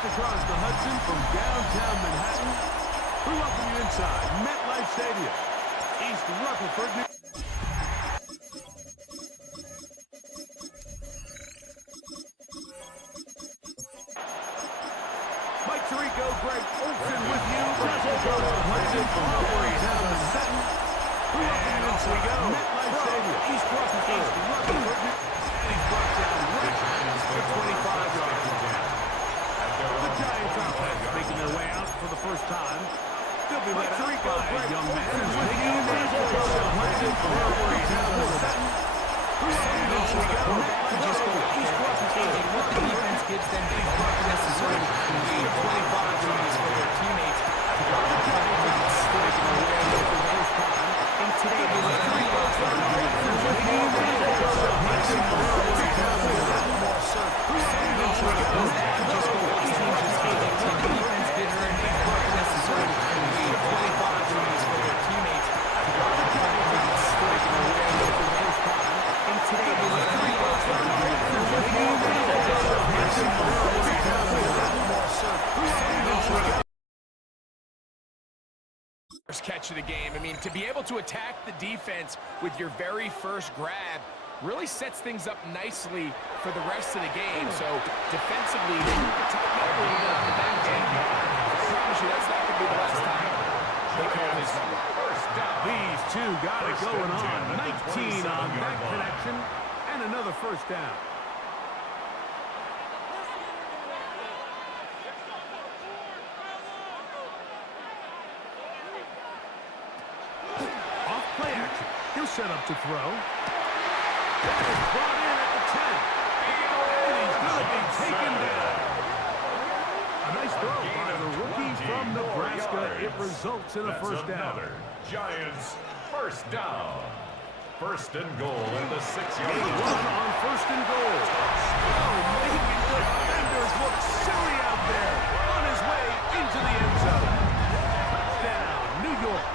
Just across the Hudson from downtown Manhattan, we welcome you inside MetLife Stadium, East Rutherford, New York. Mike Tirico, Greg Olson with you. Just across the Hudson from downtown Manhattan, we welcome you inside MetLife Stadium, East Rutherford, New York. And he's brought down right at the 25-yard line. The Giants offense making their way out for the first time. They'll be led out by a young man who's making a nice celebration from downtown Manhattan. Just go East Rutherford. What the defense gives them, they don't necessarily create 25 points for their teammates to go to the Giants making their way out for the first time. And today they look pretty well started. First catch of the game. I mean, to be able to attack the defense with your very first grab really sets things up nicely for the rest of the game. So defensively, they need to tighten up a little bit on the back end. I promise you, that's not going to be the last time they call this number. These two got it going on. 19 on that connection, and another first down. Off play action. He'll set up to throw. That is brought in at the 10. And he's going to be taken down. A nice throw by the rookie from Nebraska. It results in a first down. Giants first down. First and goal in the 6-yard line. On first and goal. Oh, making the defenders look silly out there. On his way into the end zone. Touchdown, New York.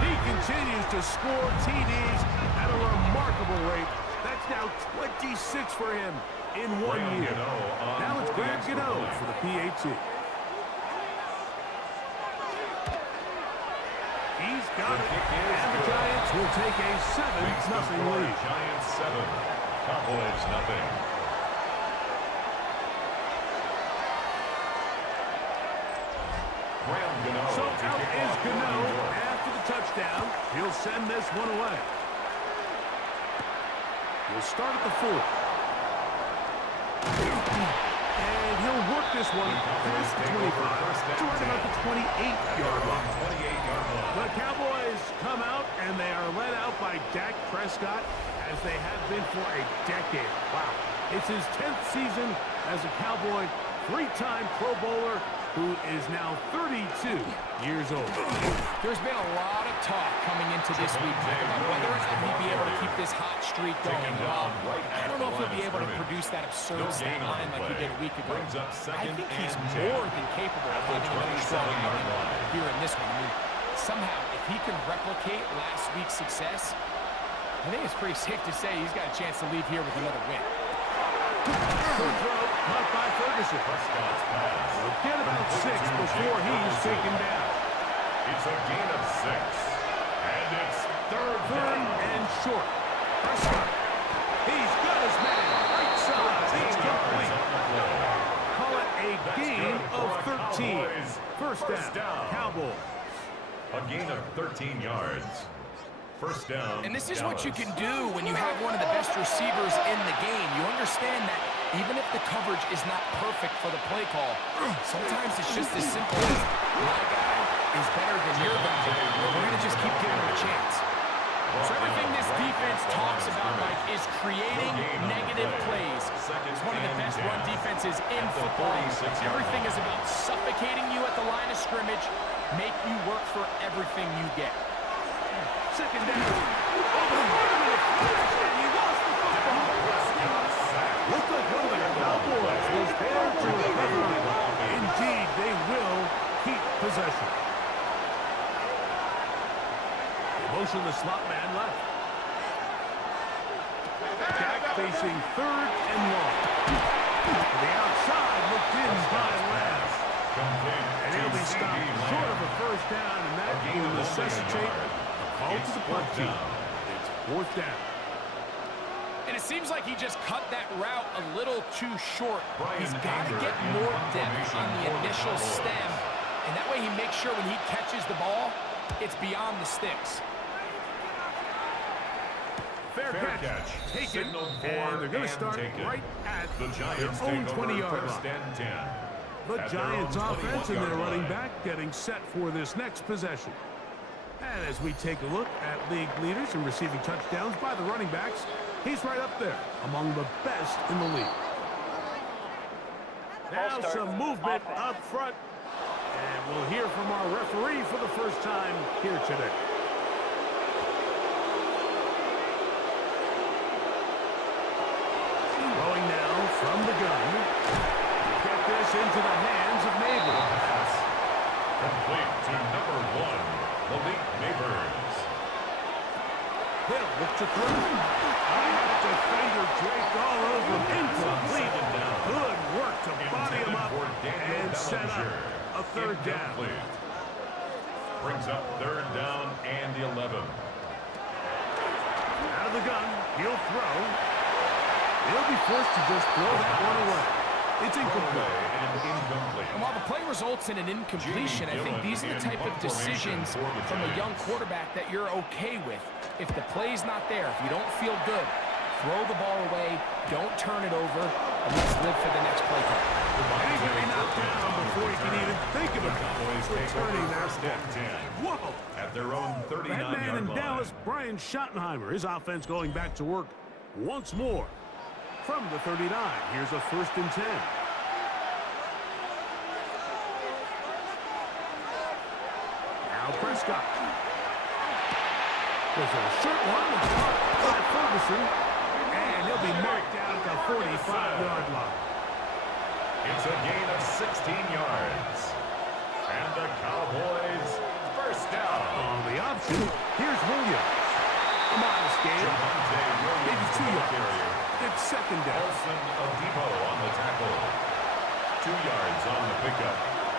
He continues to score TDs at a remarkable rate. That's now 26 for him in 1 year. Now it's Graham Gano for the PAT. He's got it, and the Giants will take a 7-0 lead. Giants 7, Cowboys nothing. So out is Gano after the touchdown. He'll send this one away. He'll start at the 4. And he'll work this one past the 25 to right about the 28-yard line. The Cowboys come out, and they are led out by Dak Prescott, as they have been for a decade. Wow. It's his 10th season as a Cowboy, 3-time Pro Bowler, who is now 32 years old. There's been a lot of talk coming into this week about whether or not he'd be able to keep this hot streak going. Well, I don't know if he'll be able to produce that absurd stat line like he did a week ago. I think he's more than capable of having another strong outing here in this one. I mean, somehow, if he can replicate last week's success, I think it's pretty safe to say he's got a chance to leave here with another win. Good throw, caught by Ferguson. We'll get about 6 before he's taken down. It's a gain of 6. And it's third and short. Prescott. He's got his man. Right side. It's complete. Call it a gain of 13. First down. Cowboys. A gain of 13 yards. First down. And this is what you can do when you have one of the best receivers in the game. You understand that even if the coverage is not perfect for the play call, sometimes it's just as simple as my guy is better than your guy. We're going to just keep giving him a chance. So everything this defense talks about, Mike, is creating negative plays. It's one of the best run defenses in football. Everything is about suffocating you at the line of scrimmage, make you work for everything you get. Second down. And he lost the football. Looks like one of the Cowboys was there to recover. Indeed, they will keep possession. Motion the slot man left. Dak facing 3rd and long. The outside looked in by Lance. Complete And he'll be stopped short of a first down, and that will necessitate a call to the punt team. It's fourth down. And it seems like he just cut that route a little too short. He's got to get more depth on the initial stem, and that way he makes sure when he catches the ball, it's beyond the sticks. Fair catch. Taken, and they're going to start right at the Giants their own take over 20-yard first line. and 10. The Giants offense and their running line. back getting set for this next possession. And as we take a look at league leaders in receiving touchdowns by the running backs, he's right up there among the best in the league. Now some movement up front. And we'll hear from our referee for the first time here today. Throwing now from the gun. Get this into the hands of Neighbors. Complete to number 1, Malik Neighbors. He'll look to throw. Defender draped all over him. Incomplete. Good work to body him up and set up a third down. Brings up third down and 11. Out of the gun, he'll throw. He'll be forced to just throw that one away. It's incomplete. And while the play results in an incompletion, I think these are the type of decisions from a young quarterback that you're okay with. If the play's not there, if you don't feel good, throw the ball away, don't turn it over, and let's live for the next play call. He's going to be knocked down before he can even think about returning that ball. Whoa! At their own 39-yard line. That man in Dallas, Brian Schottenheimer, his offense going back to work once more. From the 39, here's a first and 10. Now Prescott. There's a short one by Ferguson, and he'll be marked down at the 45-yard line. It's a gain of 16 yards. And the Cowboys first down. On the option, here's Williams. A modest gain, maybe 2 yards. It's second down. Olsen Odibo on the tackle. 2 yards on the pickup.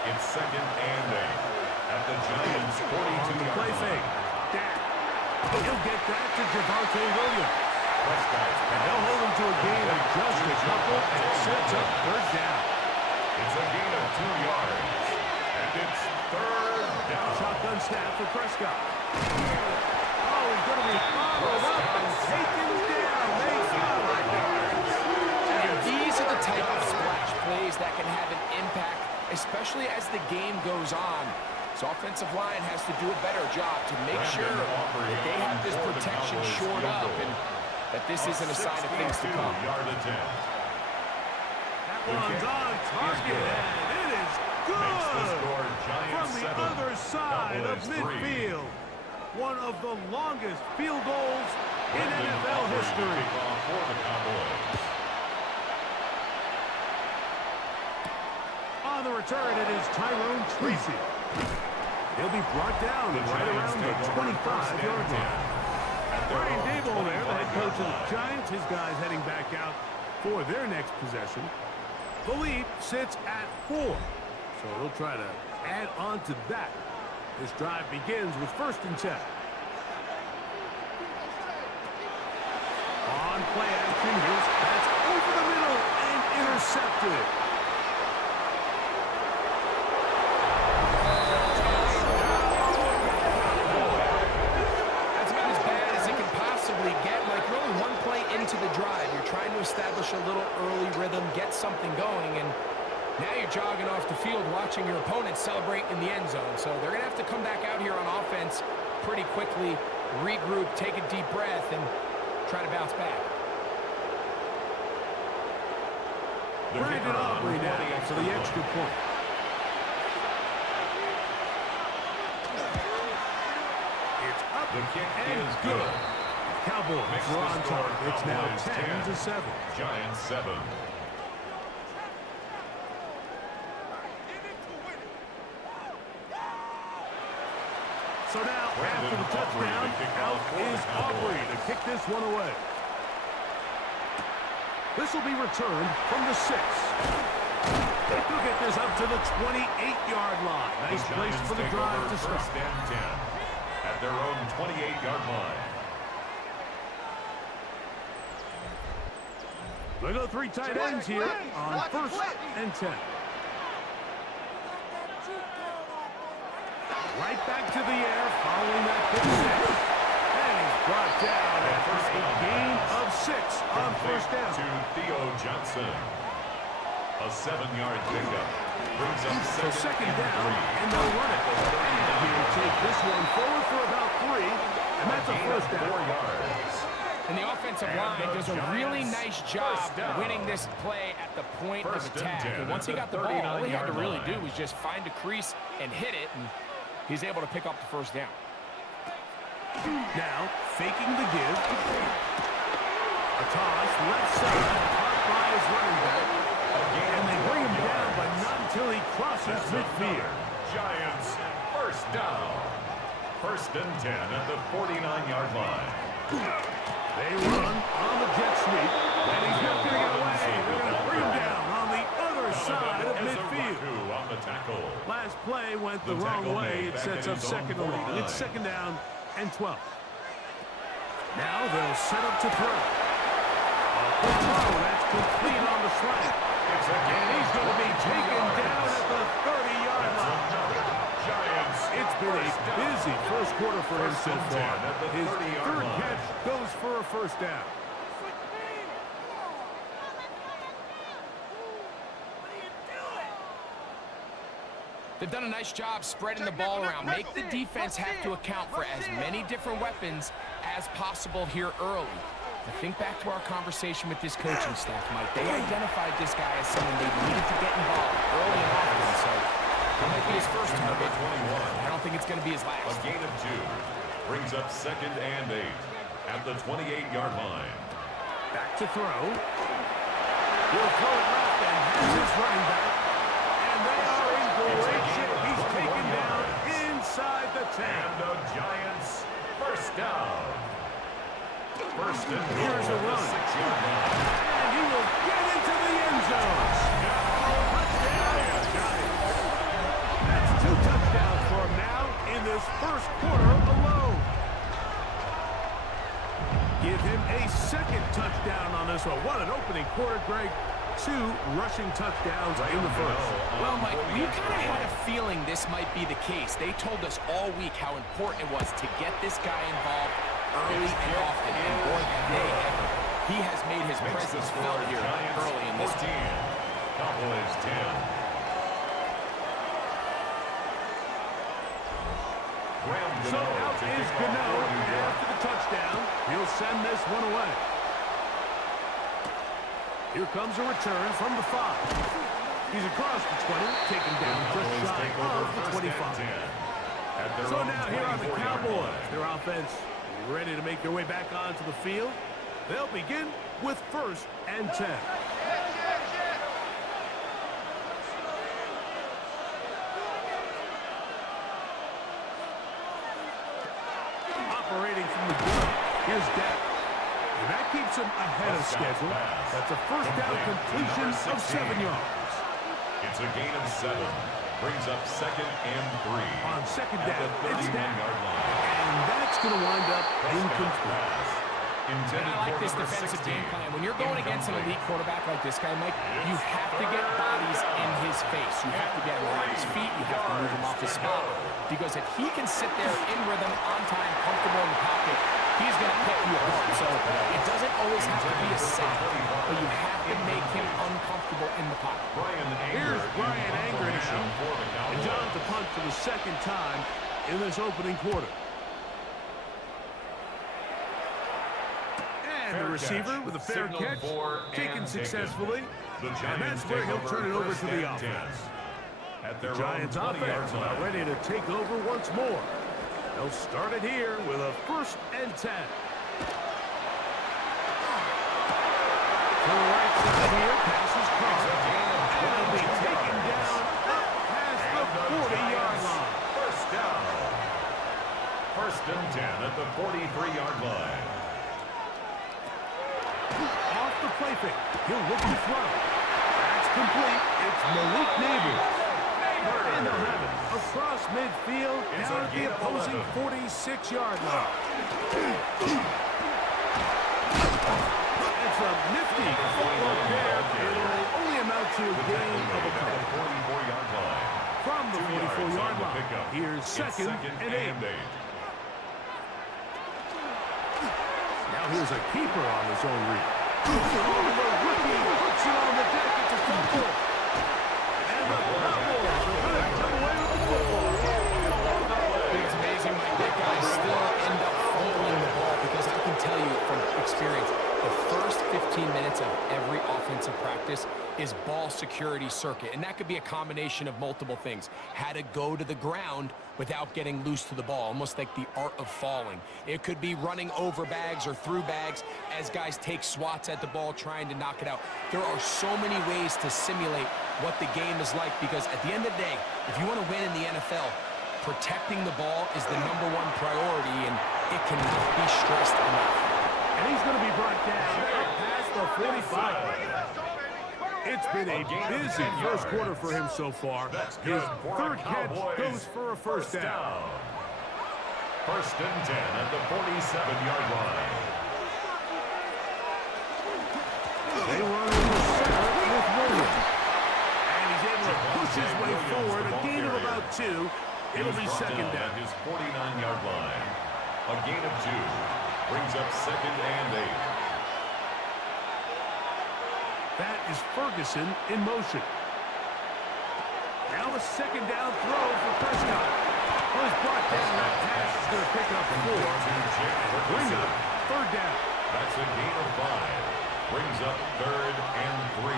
It's second and 8. At the Giants' 42-yard Play fake. Dak. He'll get that to Javonte Williams. And they'll hold him to a gain of just a couple, and it sets up third down. It's a gain of 2 yards. And it's third down. Shotgun snap for Prescott. Oh, he's going to be followed up and taken down. They got it. And these are the type of splash plays that can have an impact, especially as the game goes on. So offensive line has to do a better job to make sure that they have this protection shored up and that this isn't a sign of things to come. That one's on target, and it is good from the other side of midfield. One of the longest field goals in NFL history. On the return, it is Tyrone Tracy. He'll be brought down right around the 25-yard line. Brian Daboll there, the head coach of the Giants. His guys heading back out for their next possession. The lead sits at 4. So they'll try to add on to that. This drive begins with first and 10. On play action, that's over the middle and intercepted. That's about as bad as it can possibly get. Like, really one play into the drive, you're trying to establish a little early rhythm, get something going, and now you're jogging off the field watching your opponent celebrate in the end zone. So they're going to have to come back out here on offense pretty quickly, regroup, take a deep breath, and try to bounce back. Brandon Aubrey now for the extra point. It's up The kick and is good. good. Cowboys are on top. It's now 10-7. Giants 7. So now, after the touchdown, out is Aubrey to kick this one away. This will be returned from the 6. They'll get this up to the 28-yard line. Nice place for the drive to start. First and 10 at their own 28-yard line. They go 3 tight ends here on first and 10. Right back to the air following that pick 6. And he's brought down after a gain of 6 on first down. To Theo Johnson. A 7-yard pickup. Brings up second down, and they'll run it. And he'll take this one forward for about 3, and that's a first down. 4 yards. And the offensive line does a really nice job winning this play at the point of attack. And once he got the ball, all he had to really do was just find a crease and hit it, and he's able to pick up the first down. Now, faking the give. A toss, left side, caught by his running back. And they bring him down, but not until he crosses midfield. Giants, first down. First and 10 at the 49-yard line. They run on the jet sweep, and he's not going to get away. They're going to bring him down on the other side of midfield. On the tackle. Last play went the wrong way. It sets up second and long. It's second down and 12. Now they'll set up to throw. That's complete on the slant. And he's going to be taken down at the 30-yard line. It's been a busy first quarter for him so far. His third catch goes for a first down. They've done a nice job spreading the ball around. Make the defense have to account for as many different weapons as possible here early. Now think back to our conversation with this coaching staff, Mike. They identified this guy as someone they needed to get involved early and often, so it might be his first target. I don't think it's going to be his last. A gain of 2 brings up second and 8 at the 28-yard line. Back to throw. He'll throw it left and has his running back. And they are in great shape. He's taken down inside the 10. And the Giants, first down. First and here's a run. 6-yard line. And he will get into the end zone. That's 2 touchdowns for him now in this first quarter alone. Give him a second touchdown on this one. What an opening quarter, Greg. 2 rushing touchdowns in the first. Well, Mike, we kind of had a feeling this might be the case. They told us all week how important it was to get this guy involved early and often, and boy, have they ever. He has made his presence felt here early in this team. Cowboys 10. So out is Gano after the touchdown. He'll send this one away. Here comes a return from the 5. He's across the 20, taken down just shy of the 25. So now here are the Cowboys. Their offense ready to make their way back onto the field. They'll begin with first and 10. Operating from the gun, here's Dak. And that keeps him ahead of schedule. That's a first down completion of 7 yards. It's a gain of 7. Brings up second and 3. On second down, it's Dak. 31-yard line. And that's going to wind up incomplete. And I like this defensive game plan. When you're going against an elite quarterback like this guy, Mike, you have to get bodies in his face. You have to get him around his feet. You have to move him off his spot. Because if he can sit there in rhythm, on time, comfortable in the pocket, he's going to pick you apart. So it doesn't always have to be a sack, but you have to make him uncomfortable in the pocket. Here's Brian Anger now. And John to punt for the second time in this opening quarter. And the receiver with a fair catch, taken successfully. And that's where he'll turn it over to the offense. The Giants offense are ready to take over once more. They'll start it here with a first and 10. To the right side here, passes caught. And it'll be taken down up past the 40-yard line. First down. First and 10 at the 43-yard line. Off the play fake. He'll look to throw. That's complete. It's Malik Neighbors. And they'll have it across midfield down at the opposing 46-yard line. It's a nifty football there. It'll only amount to a gain of a couple. 44-yard line. From the 44-yard line, here's second and 8. Now here's a keeper on his own read. The rookie puts it on the deck. It's a fumble. And the Cowboys are going to come away with the football. It's amazing, Mike. That guy still end up fumbling the ball because I can tell you from experience, the first 15 minutes of every offensive practice is ball security circuit. And that could be a combination of multiple things. How to go to the ground without getting loose to the ball, almost like the art of falling. It could be running over bags or through bags as guys take swats at the ball trying to knock it out. There are so many ways to simulate what the game is like because at the end of the day, if you want to win in the NFL, protecting the ball is the #1 priority, and it cannot be stressed enough. And he's going to be brought down up past the 45. It's been a busy first quarter for him so far. His third catch goes for a first down. First and 10 at the 47-yard line. They run over center with Williams. And he's able to push his way forward. A gain of about 2. It'll be second down. At his 49-yard line. A gain of 2 brings up second and 8. That is Ferguson in motion. Now a second down throw for Prescott. Well, he's brought down. That pass is going to pick up 4. Bring up third down. That's a gain of 5. Brings up third and 3.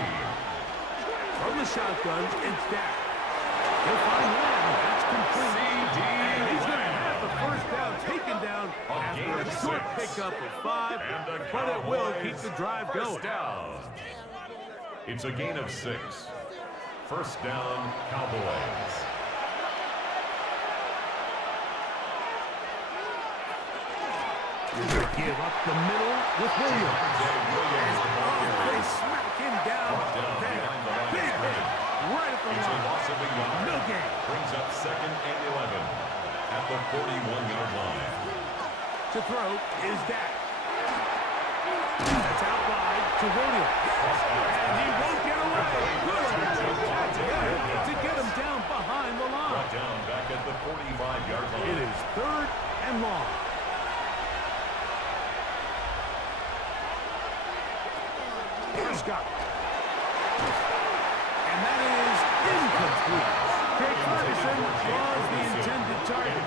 From the shotgun, it's Dak. He'll find Lamb. That's complete. And he's going to have the first down taken down after a short pickup of 5. But it will keep the drive going. It's a gain of 6. First down, Cowboys. Give up the middle with Williams. They smack him down there. Big hit right at the line. No gain. Brings up second and 11 at the 41-yard line. To throw is Dak. That's out wide to Williams. And he won't get away. Good to get him down behind the line. Brought down back at the 45-yard line. It is third and long. Prescott. And that is incomplete. Craig Ferguson was the intended target.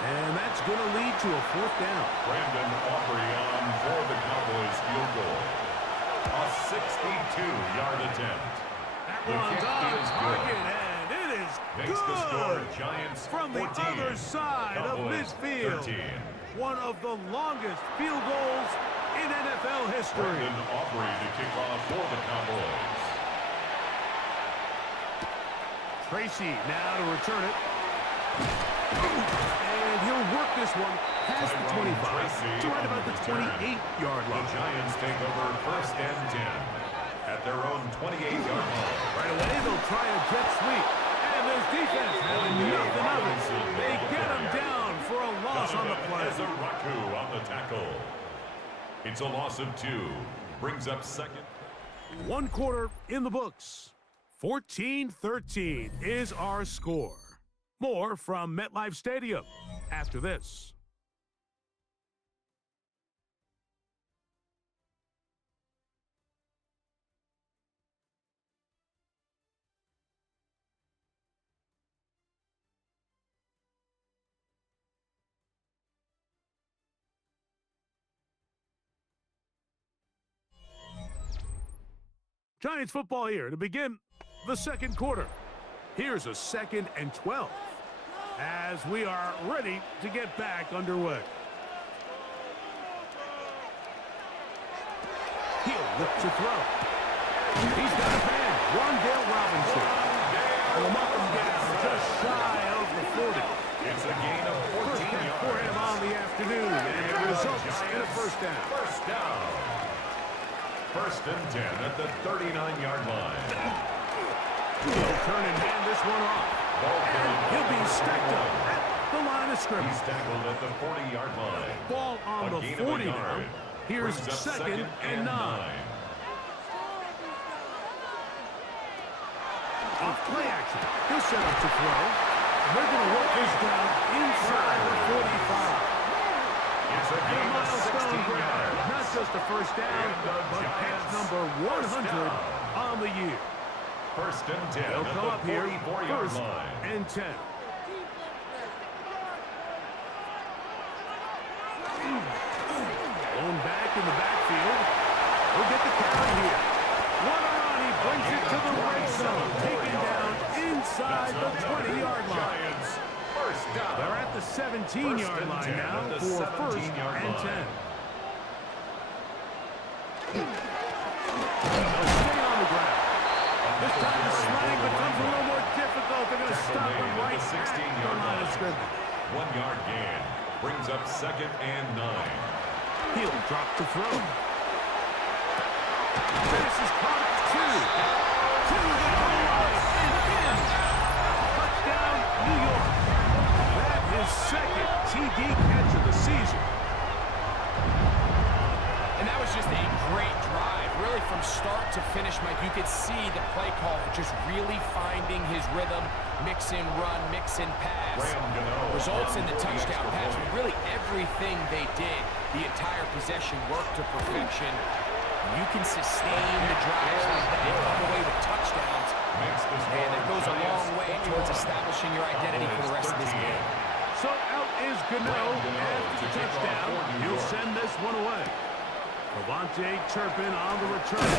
And that's going to lead to a fourth down. Brandon Aubrey on for the Cowboys field goal. A 62-yard attempt. That one's on target, and it is Makes the score good. Giants From the 14, other side of Cowboys midfield. 13. One of the longest field goals in NFL history. Brandon Aubrey to kick off for the Cowboys. Tracy now to return it. And he'll work this one past the 25 to right about the 28-yard line. The Giants take over first and 10 at their own 28-yard line. Right away, they'll try a jet sweep. And this defense having nothing of it. They get him down for a loss on the play. As a Raku on the tackle. It's a loss of 2. Brings up second. 1 quarter in the books. 14-13 is our score. More from MetLife Stadium after this. Giants football here to begin the second quarter. Here's a 2nd and 12 as we are ready to get back underway. He'll look to throw. He's got a man, Wandale Robinson. Will knock him down just shy of the 40. It's a gain of 14 yards for him on the afternoon, and it results in a first down. First down. 39-yard line. He'll turn and hand this one off. And he'll be stacked up at the line of scrimmage. He's tackled at the 40-yard line. Ball on A the gain of 40 a now. yard. Here's Brings up second and 9. Off play action. He'll set up to throw. They're going to work this down inside the 45. It's a And a gain of milestone 16 grab. yards. Not just a first down, but pass number 100 on the year. First and 10 They'll at come the up here 44-yard first line. and 10. Blown back in the backfield. We'll get the carry here. One on, he brings it to the red zone. Taken down inside the 20-yard line. Giants, first down. They're at the 17-yard line now for first and 10. They'll stay on the ground. This time the slang becomes a little more difficult. They're going to stop him right at the 16-yard line of line. scrimmage. 1 yard gain. Brings up second and 9. He'll drop the throw. This is caught at 2. To the goal line and in. Touchdown, New York. That is second TD catch of the season. And that was just a great drive. Really from start to finish, Mike, you could see the play caller just really finding his rhythm. Mix in run, mix in pass. Results in the touchdown pass. Really everything they did, the entire possession worked to perfection. You can sustain the drives like that and come away with touchdowns. And that goes a long way towards establishing your identity for the rest of this game. So out is Gano after the touchdown. He'll send this one away. Devontae Turpin on the return.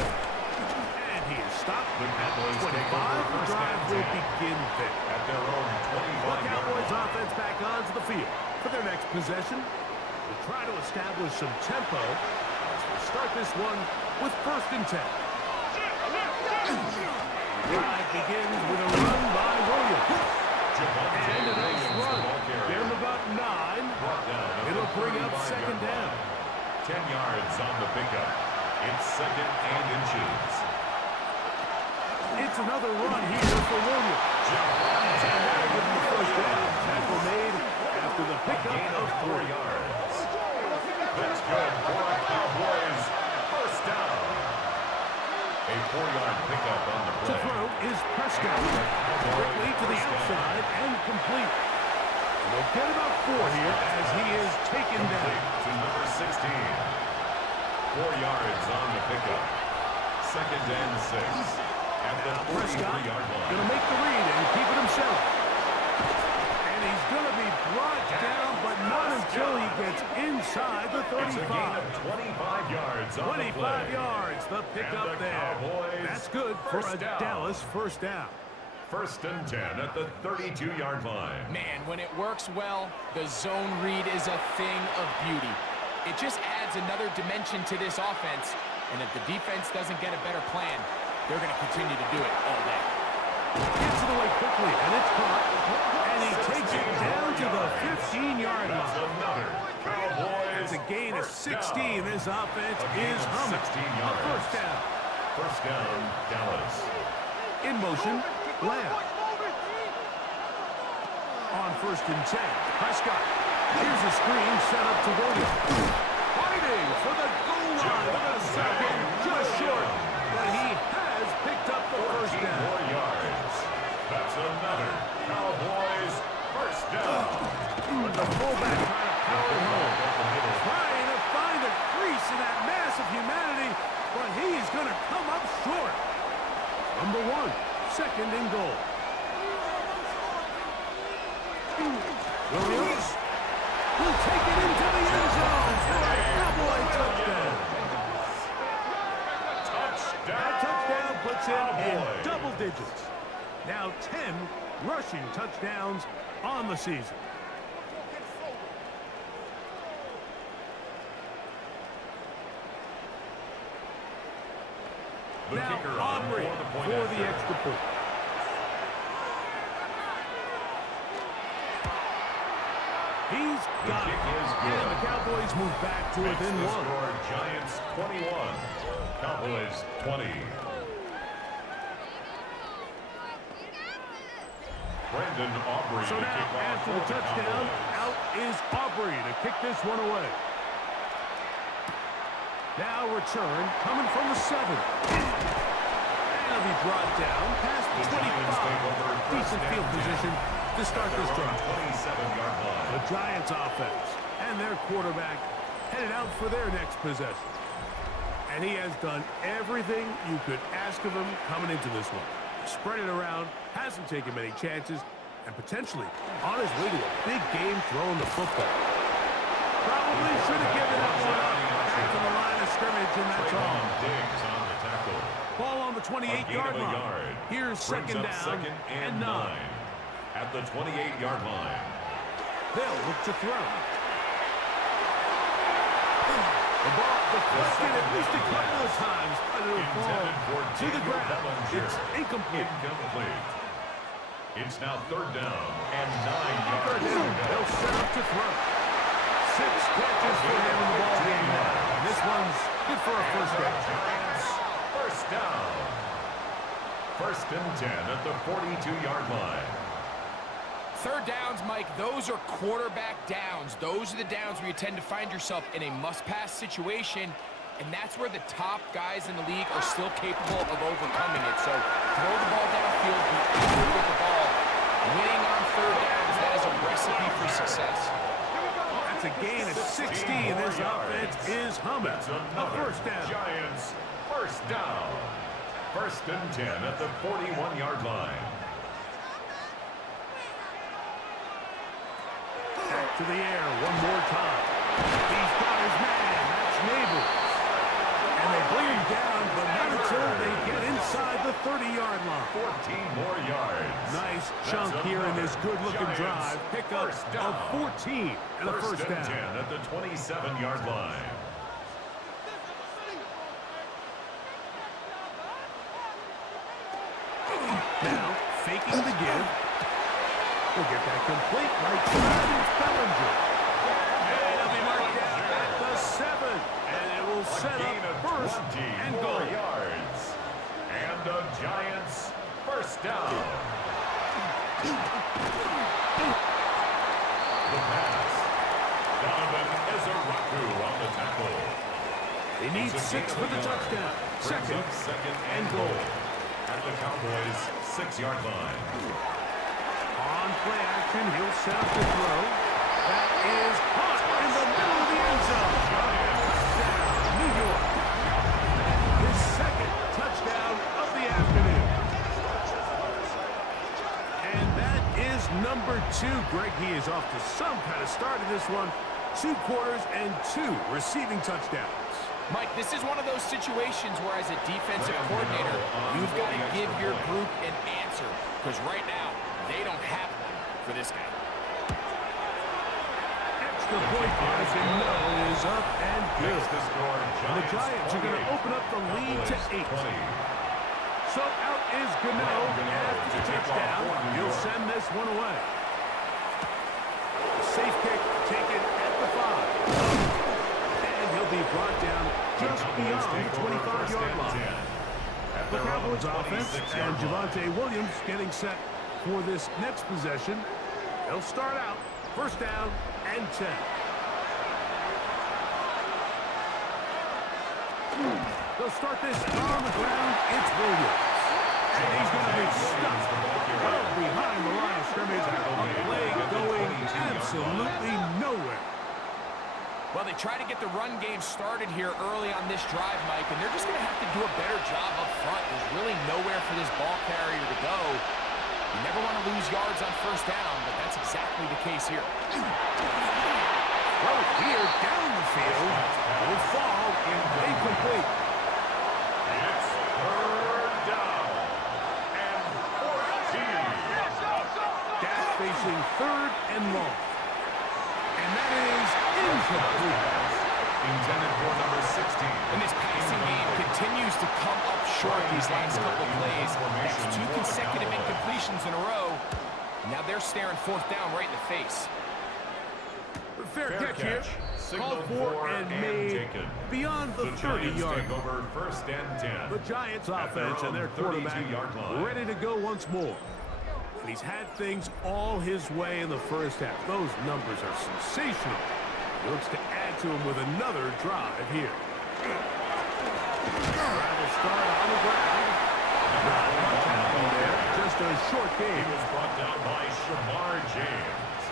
And he is stopped at the 25. The drive will begin there. At their own The 25-yard Cowboys line. offense back onto the field for their next possession. They try to establish some tempo as they start this one with first and 10. The drive begins with a run by Williams. And a nice run. Get him about 9. It'll bring up second down. 10 yards on the pickup. It's second and inches. It's another run here for Williams. And that'll give him the first down. Tackle made after the pickup Gain of of 4 3. yards. That's good for a Cowboys first down. A 4-yard pickup on the To play. throw is Prescott. Quickly to the outside and complete. And they'll get about 4 here as he is taken down. To number 16. 4 yards on the pickup. Second and 6. At the Prescott 43-yard going to line. make the read and keep it himself. And he's going to be brought down, but not until he gets inside the It's a gain 35. of 25 yards on the 25 play. yards, the pickup And the there. Cowboys That's good for first a down. Dallas first down. First and 10 at the 32-yard line. Man, when it works well, the zone read is a thing of beauty. It just adds another dimension to this offense, and if the defense doesn't get a better plan, they're going to continue to do it all day. Gets it away quickly, and it's caught. And he takes it down to the 15-yard That's line. another Cowboys It's a gain of first 16. down. This offense A gain is of humming. 16 A yards. first down. First down, Dallas. In motion, Lamb. On first and 10, Prescott. Here's a screen set up to Williams. Fighting for the goal line. They're going to stop him just short. But he has picked up the first 14 down. more yards. That's another Cowboys first down. With the fullback trying to power it home. Up the middle. Trying to find a crease in that mass of humanity, but he's going to come up short. Number 1, second and goal. Williams will take it into the end zone for a Cowboy touchdown. That touchdown puts him in double digits. Now 10 rushing touchdowns on the season. The Now kicker on Aubrey for the point for after. the extra point. He's got kick it. is And good. the Cowboys move back to Makes within the 1. score Giants 21. Cowboys 20. Brandon Aubrey So to now, kick off after for the touchdown, Cowboys. out is Aubrey to kick this one away. Now return, coming from the 7. And he'll be brought down past the 25. Decent field position to start this drive. 27-yard line. The Giants offense and their quarterback headed out for their next possession. And he has done everything you could ask of him coming into this one. Spread it around, hasn't taken many chances, and potentially on his way to a big game throwing the football. Probably should have given that one up. Back to the line of scrimmage, and that's all. Diggs on the tackle. Ball on the 28-yard line. Here's second Brings up down second and 9. At the 28-yard line. They'll look to throw. The ball deflected at least a couple of times, but it'll fall to the ground. It's incomplete. It's now third down and 9 yards. They'll set up to throw. 6 catches for him in the ball game now. And this one's good for a first down. Giants, first down. First and 10 at the 42-yard line. Third downs, Mike, those are quarterback downs. Those are the downs where you tend to find yourself in a must-pass situation, and that's where the top guys in the league are still capable of overcoming it. So throw the ball downfield, be accurate with the ball. Winning on third downs, that is a recipe for success. That's a gain of 60, and this offense is humming. A first down. Giants, first down. First and 10 at the 41-yard line. Back to the air one more time. He's got his man. That's Neighbors. And they bring him down, but not until they get inside the 30-yard line. 14 more yards. Nice chunk here in this good-looking drive. Pickup of 14 and a first down. 10 at the 27-yard line. Now, faking the give. We'll get that complete right side. It's Bellinger. And he'll be marked down at the 7. And it will set up first and goal. Yards. And the Giants first down. The pass. Donovan Ezeraku on the tackle. They need 6 for the touchdown. Second and goal. At the Cowboys' 6-yard line. On play action, he'll set up the throw. That is caught in the middle of the end zone. Down, New York. His second touchdown of the afternoon. And that is number 2. Greg, he is off to some kind of start in this one. 2 quarters and 2 receiving touchdowns. Mike, this is one of those situations where as a defensive coordinator, you've got to give your group an answer. Because right now, they don't have one for this guy. Extra point pass and no is up and good. And the Giants are going to open up the lead to 8. So out is Gano after the touchdown. He'll send this one away. Safe kick taken at the 5. He'll be brought down just beyond the 25-yard line. The Cowboys offense and Javonte Williams getting set for this next possession. They'll start out first down and 10. They'll start this on the ground. It's Williams. And he's going to be stuck right behind the line of scrimmage. A play going absolutely nowhere. Well, they try to get the run game started here early on this drive, Mike, and they're just going to have to do a better job up front. There's really nowhere for this ball carrier to go. You never want to lose yards on first down, but that's exactly the case here. Throw here down the field. Will fall incomplete. It's third down and 14. Dak facing third and long. And that is incomplete. Intended for number 16. And this passing game continues to come up short these last couple plays. That's 2 consecutive incompletions in a row. Now they're staring fourth down right in the face. Fair catch here. Called for and made taken. beyond the 30-yard line. Over first and 10. The Giants offense and their quarterback ready to go once more. And he's had things all his way in the first half. Those numbers are sensational. He looks to add to him with another drive here. Travel start on the ground. Not much happened there. Just a short game. He was brought down by Shamar James.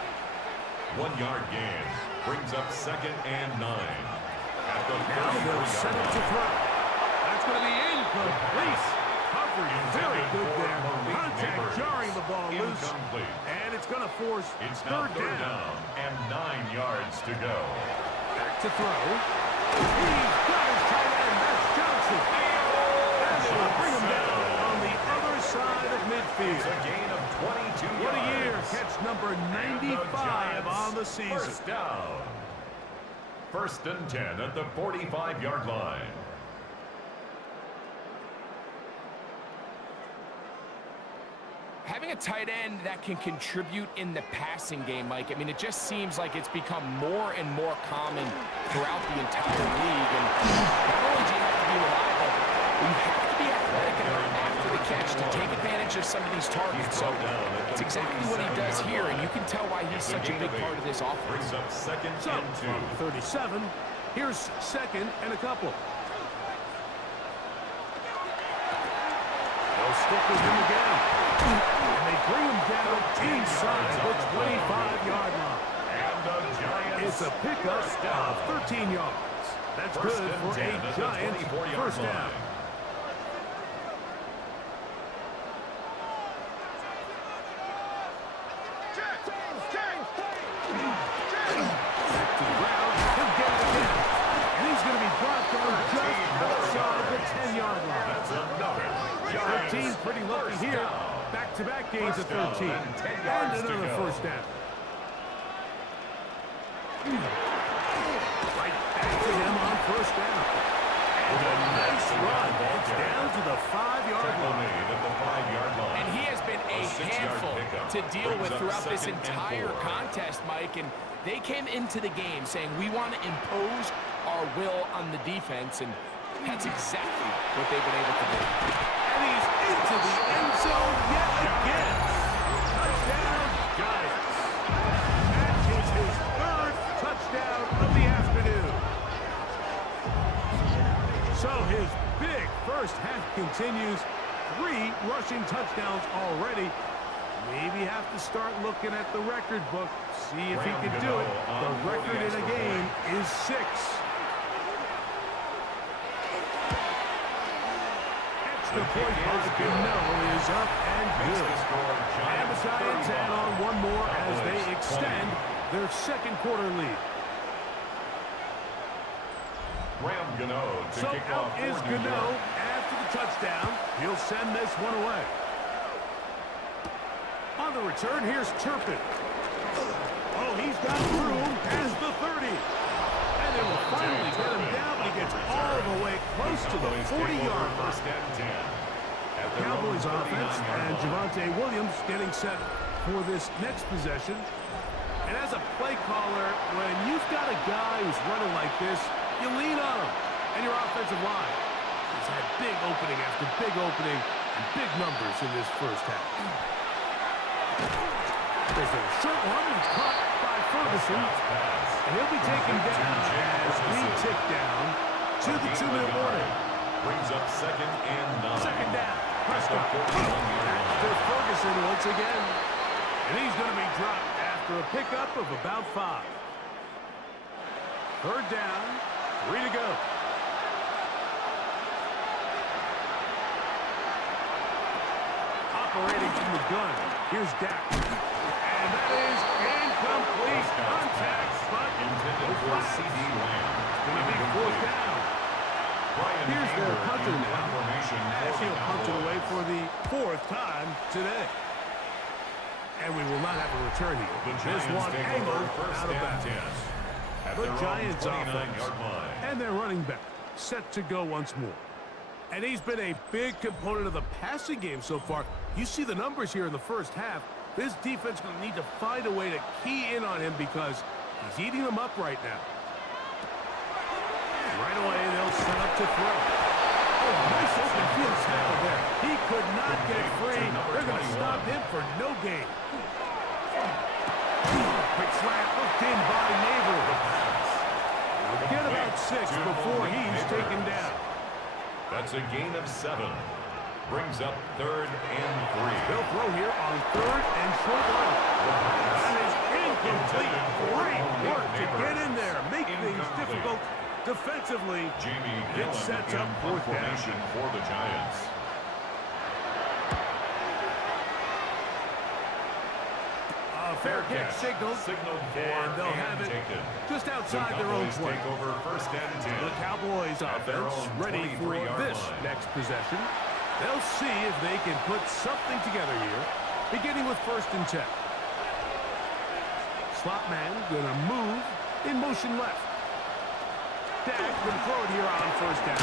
1-yard gain brings up 2nd and 9. At the Now they'll set it to throw. That's going to be incomplete. Coverage very good there. Contact jarring the ball loose. And it's going to force third down. And 9 yards to go. Back to throw. He's got his tight end. That's Johnson. And they will bring him down on the other side of midfield. It's a gain of 22 yards. What a year. Catch number 95 on the season. First down. 1st and 10 at the 45-yard line. Having a tight end that can contribute in the passing game, Mike, I mean, it just seems like it's become more and more common throughout the entire league. And not only do you have to be reliable, but you have to be athletic enough after the catch to take advantage of some of these targets. So it's exactly what he does here, and you can tell why he's such a big part of this offense. Brings up 2nd So, and 2. from 37, here's 2nd and a couple. They'll stick with him again. And they bring him down inside the 25-yard line. And the Giants. It's a pickup of 13 yards. That's good for a Giants first down. Back to the ground. He'll get it again. And he's going to be blocked on just outside the 10-yard line. That's another Giants 13 pretty lucky first here. down. Back-to-back gains of 13. First down and 10 yards And to another go. first down. Right back to him on first down. And a nice run. It's down to the 5-yard Tackle line. made at the 5-yard line. And he has been a 6-yard handful pickup to deal brings with up throughout this 2nd and entire 4. contest, Mike. And they came into the game saying, we want to impose our will on the defense. And that's exactly what they've been able to do. And he's into the end zone yet again. Touchdown, Giants. That is his 3rd touchdown of the afternoon. So his big first half continues. 3 rushing touchdowns already. Maybe have to start looking at the record book. See if he can do it. The record in a game is 6. Extra point by Gano is up and good. And the Giants add on one more as they extend their 2nd quarter lead. Graham Gano to So kick out off is for New Gano York. after the touchdown. He'll send this one away. On the return, here's Turpin. Oh, he's got room past the 30. And they will finally get him down, but he gets all the way close to the 40-yard line. First and 10. At the Cowboys own offense 39-yard and line. Javonte Williams getting set for this next possession. And as a play caller, when you've got a guy who's running like this, you lean on him and your offensive line. He's had big opening after big opening and big numbers in this first half. There's a short one. It's caught by Ferguson. And he'll be taken down as we tick down to the 2-minute warning. Brings up 2nd and 9. 2nd down. Prescott. 41-yard Back line. to Ferguson once again. And he's going to be dropped after a pickup of about 5. 3rd down. 3 to go. Operating from the gun. Here's Dak. And that is incomplete contact. But Intended for C.D. Lamb. going to be 4th down. Here's their punter now. As he'll punt it away for the 4th time today. And we will not have a return here. This one angled out of bounds. The Giants offense and their running back set to go once more. And he's been a big component of the passing game so far. You see the numbers here in the first half. This defense will need to find a way to key in on him because he's eating them up right now. Right away, they'll set up to throw. Oh, Nice open field tackle there. He could not get free. They're going to stop him for no gain. Quick slap hooked in by Neighbor. Get about 6 before he's taken down. That's a gain of 7. Brings up 3rd and 3. They'll throw here on 3rd and short left. That is incomplete. Great work to get in there. Make things difficult defensively. Jamie It Gillen sets in up 4th down. formation for the Giants. Fair catch signaled. Signaled for And they'll have it taken. just outside their own 20. Take over 1st and 10. The Cowboys At their offense own ready for 23-yard this line. next possession. They'll see if they can put something together here, beginning with 1st and 10. Slot man gonna move in motion left. Dak gonna throw it here on 1st down.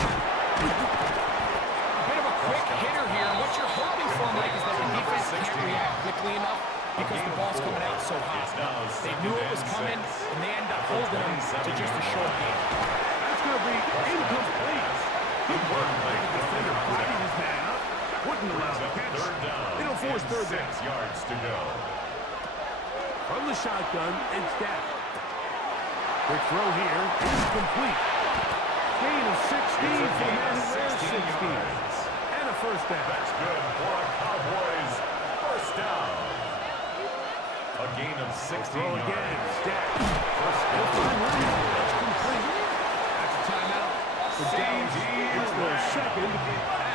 A bit of a quick hitter here. What you're hoping for, Mike, is that the defense can't react quickly enough because the ball's coming out so hot. They knew it was coming, and they end up holding them to just a short game. That's gonna be incomplete. Good work by the defender fighting his man up. Wouldn't allow the catch. 3rd down. It'll force 3rd down. 6 yards to go. From the shotgun, it's Dak. Quick throw here is complete. Gain of 16 for the man who wears 16. And a 1st down. That's good for a Cowboys 1st down. A gain of 16 Throw yards. again, Dak. 1st He'll down. find room. That's complete. That's a timeout. The Downs, it's their 2nd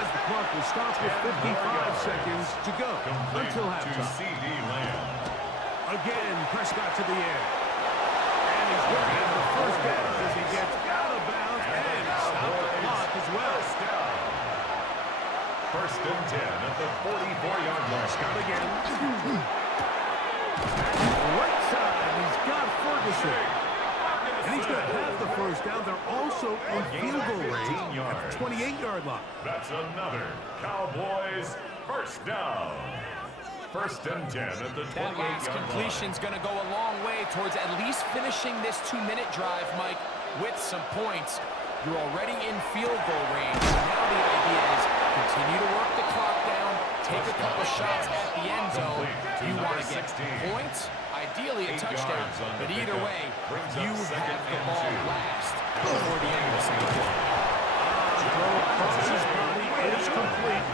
as the clock will stop with 55 seconds to go until To halftime. CD Lamb. Again, Prescott to the air. And he's going to have the 1st down as he gets out of bounds and stop the clock as well. 1st down. 1st and 10 at the 44-yard line. Scott again. Right side, he's got Ferguson. And he's going to have the 1st down. They're also in field goal range at the 28-yard line. That's another Cowboys 1st down. 1st and 10 at the 28-yard That last line. completion's going to go a long way towards at least finishing this 2-minute drive, Mike, with some points. You're already in field goal range. Now the idea is continue to work the clock down, take a couple shots at the end zone. You want to get points, ideally a touchdown, but either way, you have the ball last before the end of the second quarter. Throw across his body is complete.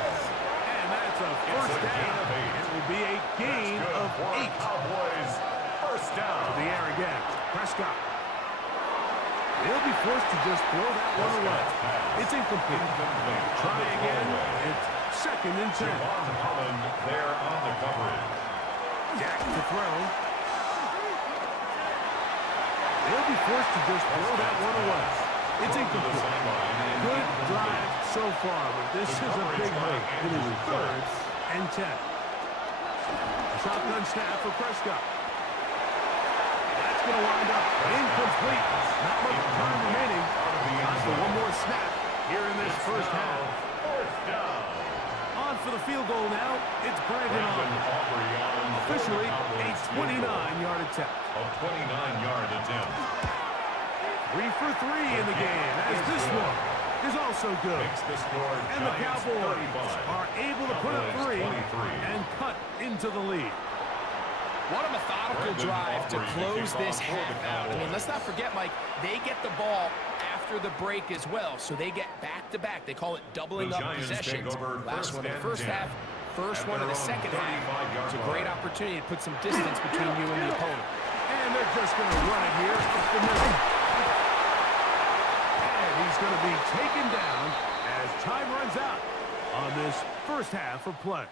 And that's a 1st down. It will be a gain of 8. Cowboys 1st down. To the air again. Prescott. They'll be forced to just throw that one away. It's incomplete. Try again. It's 2nd and 10. Javon Holland there on the coverage. Dak to throw. They'll be forced to just throw that one away. It's incomplete. Good drive so far, but this is a big break. It is 3rd and 10. Shotgun snap for Prescott. That's going to wind up incomplete. Not much time remaining. Time for one more snap here in this 1st half. 4th down. On for the field goal now. It's Brandon Aubrey. Officially a 29-yard attempt. A 29-yard attempt. 3 for 3 in the game, as this one is also good. Makes the score And the Giants Cowboys 35. are able to put up 3 and cut into the lead. What a methodical drive to close this half out. I mean, let's not forget, Mike, they get the ball after the break as well, so they get back-to-back. They call it doubling up possessions. Last one in the 1st half, first one in the 2nd half. It's a great opportunity to put some distance between you and the opponent. And they're just going to run it here up the middle. And he's going to be taken down as time runs out on this 1st half of play.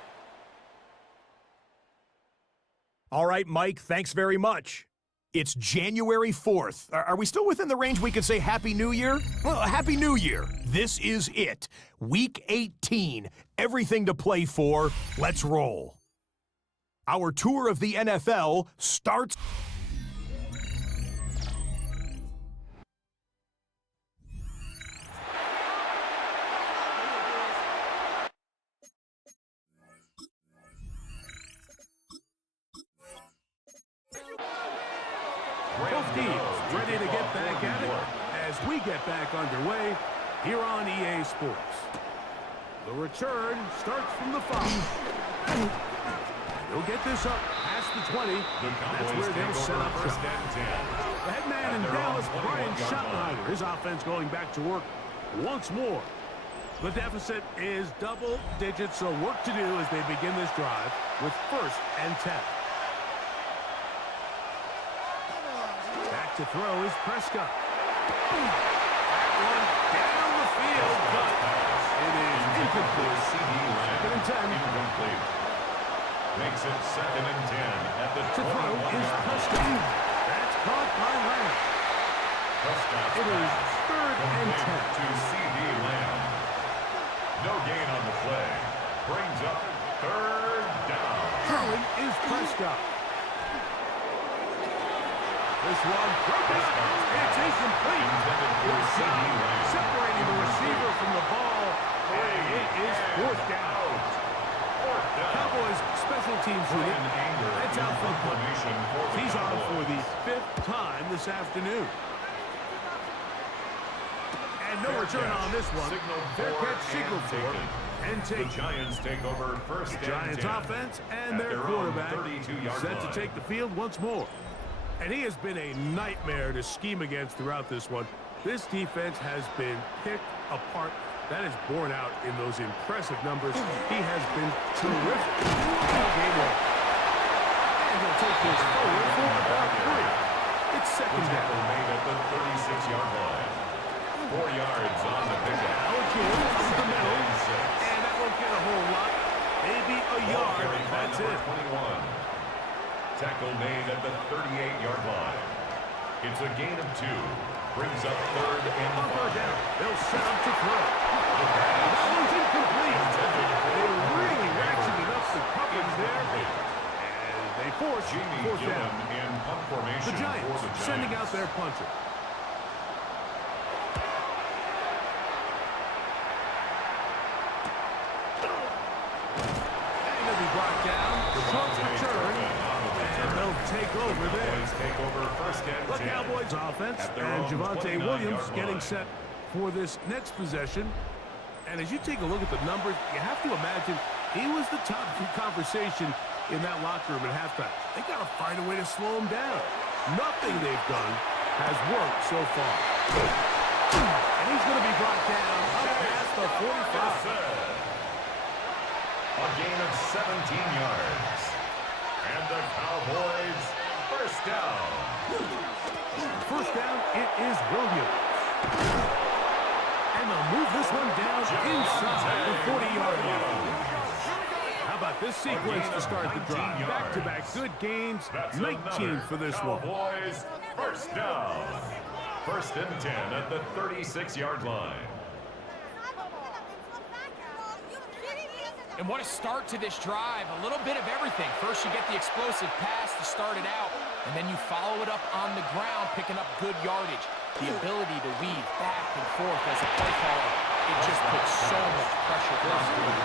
All right, Mike, thanks very much. It's January 4th. Are we still within the range we could say Happy New Year? Well, Happy New Year. This is it. Week 18. Everything to play for. Let's roll. Our tour of the NFL starts... Both teams ready to get back at it as we get back underway here on EA Sports. The return starts from the 5. They'll get this up past the 20. The That's Cowboys where they'll take set over up first shop. and 10. The head man in At their Dallas, own Brian 21-yard line. Schottenheimer. His offense going back to work once more. The deficit is double digits, so work to do as they begin this drive with first and 10. Back to throw is Prescott. That one down the field, but it is incomplete. Second and 10. Incomplete. Makes it second and 10 at the To throw is 21-yard line. Prescott. That's caught by Lamb. Prescott's It is pass third and complete 10. to C.D. Lamb. No gain on the play. Brings up third down. Throwing is Prescott. This one broken up. It's incomplete. Intended for Good C.D. job Lamb. separating the receiver from the ball. And it is fourth down. Fourth down. Cowboys special teams unit. Brian Anger That's in out for the punt. formation for the He's on for the Cowboys. 5th time this afternoon. And no return on this one. Fair catch signaled for and The taken. Giants take over first The and Giants 10 offense and at their their own quarterback 32-yard set to line. take the field once more. And he has been a nightmare to scheme against throughout this one. This defense has been picked apart. That is borne out in those impressive numbers. He has been terrific all game long. And he'll take this forward for about 3. It's second The tackle down. made at the 36-yard line. 4 yards on the pickup. Again, up the middle. And 6. And that won't get a whole lot. Maybe a Ball yard. carried by That's number it. 21. Tackle made at the 38-yard line. It's a gain of 2. Brings up third and Bunker 5. down. They'll set up to throw. The pass That one's incomplete. intended for They really Anger. ratcheted up the coverage there. And they force Jimmy fourth Gillen down. in punt formation The for Giants the Giants. sending out their punter. And they'll be brought down. Short return. And they'll take over there. Cowboys take over first and The 10. Cowboys offense At their and own Javonte 29-yard Williams line. getting set for this next possession. And as you take a look at the numbers, you have to imagine he was the top conversation in that locker room at halftime. They got to find a way to slow him down. Nothing they've done has worked so far. And he's going to be brought down up past the 45. A gain of 17 yards. And the Cowboys first down. First down, it is Williams. And they'll move this one down inside the 40-yard line. How about this sequence to start the drive? Back-to-back good gains, That's 19 another for this one. Cowboys first down. First and 10 at the 36-yard line. And what a start to this drive. A little bit of everything. First, you get the explosive pass to start it out, and then you follow it up on the ground, picking up good yardage. The ability to weave back and forth as a play caller, it just puts so much pressure on the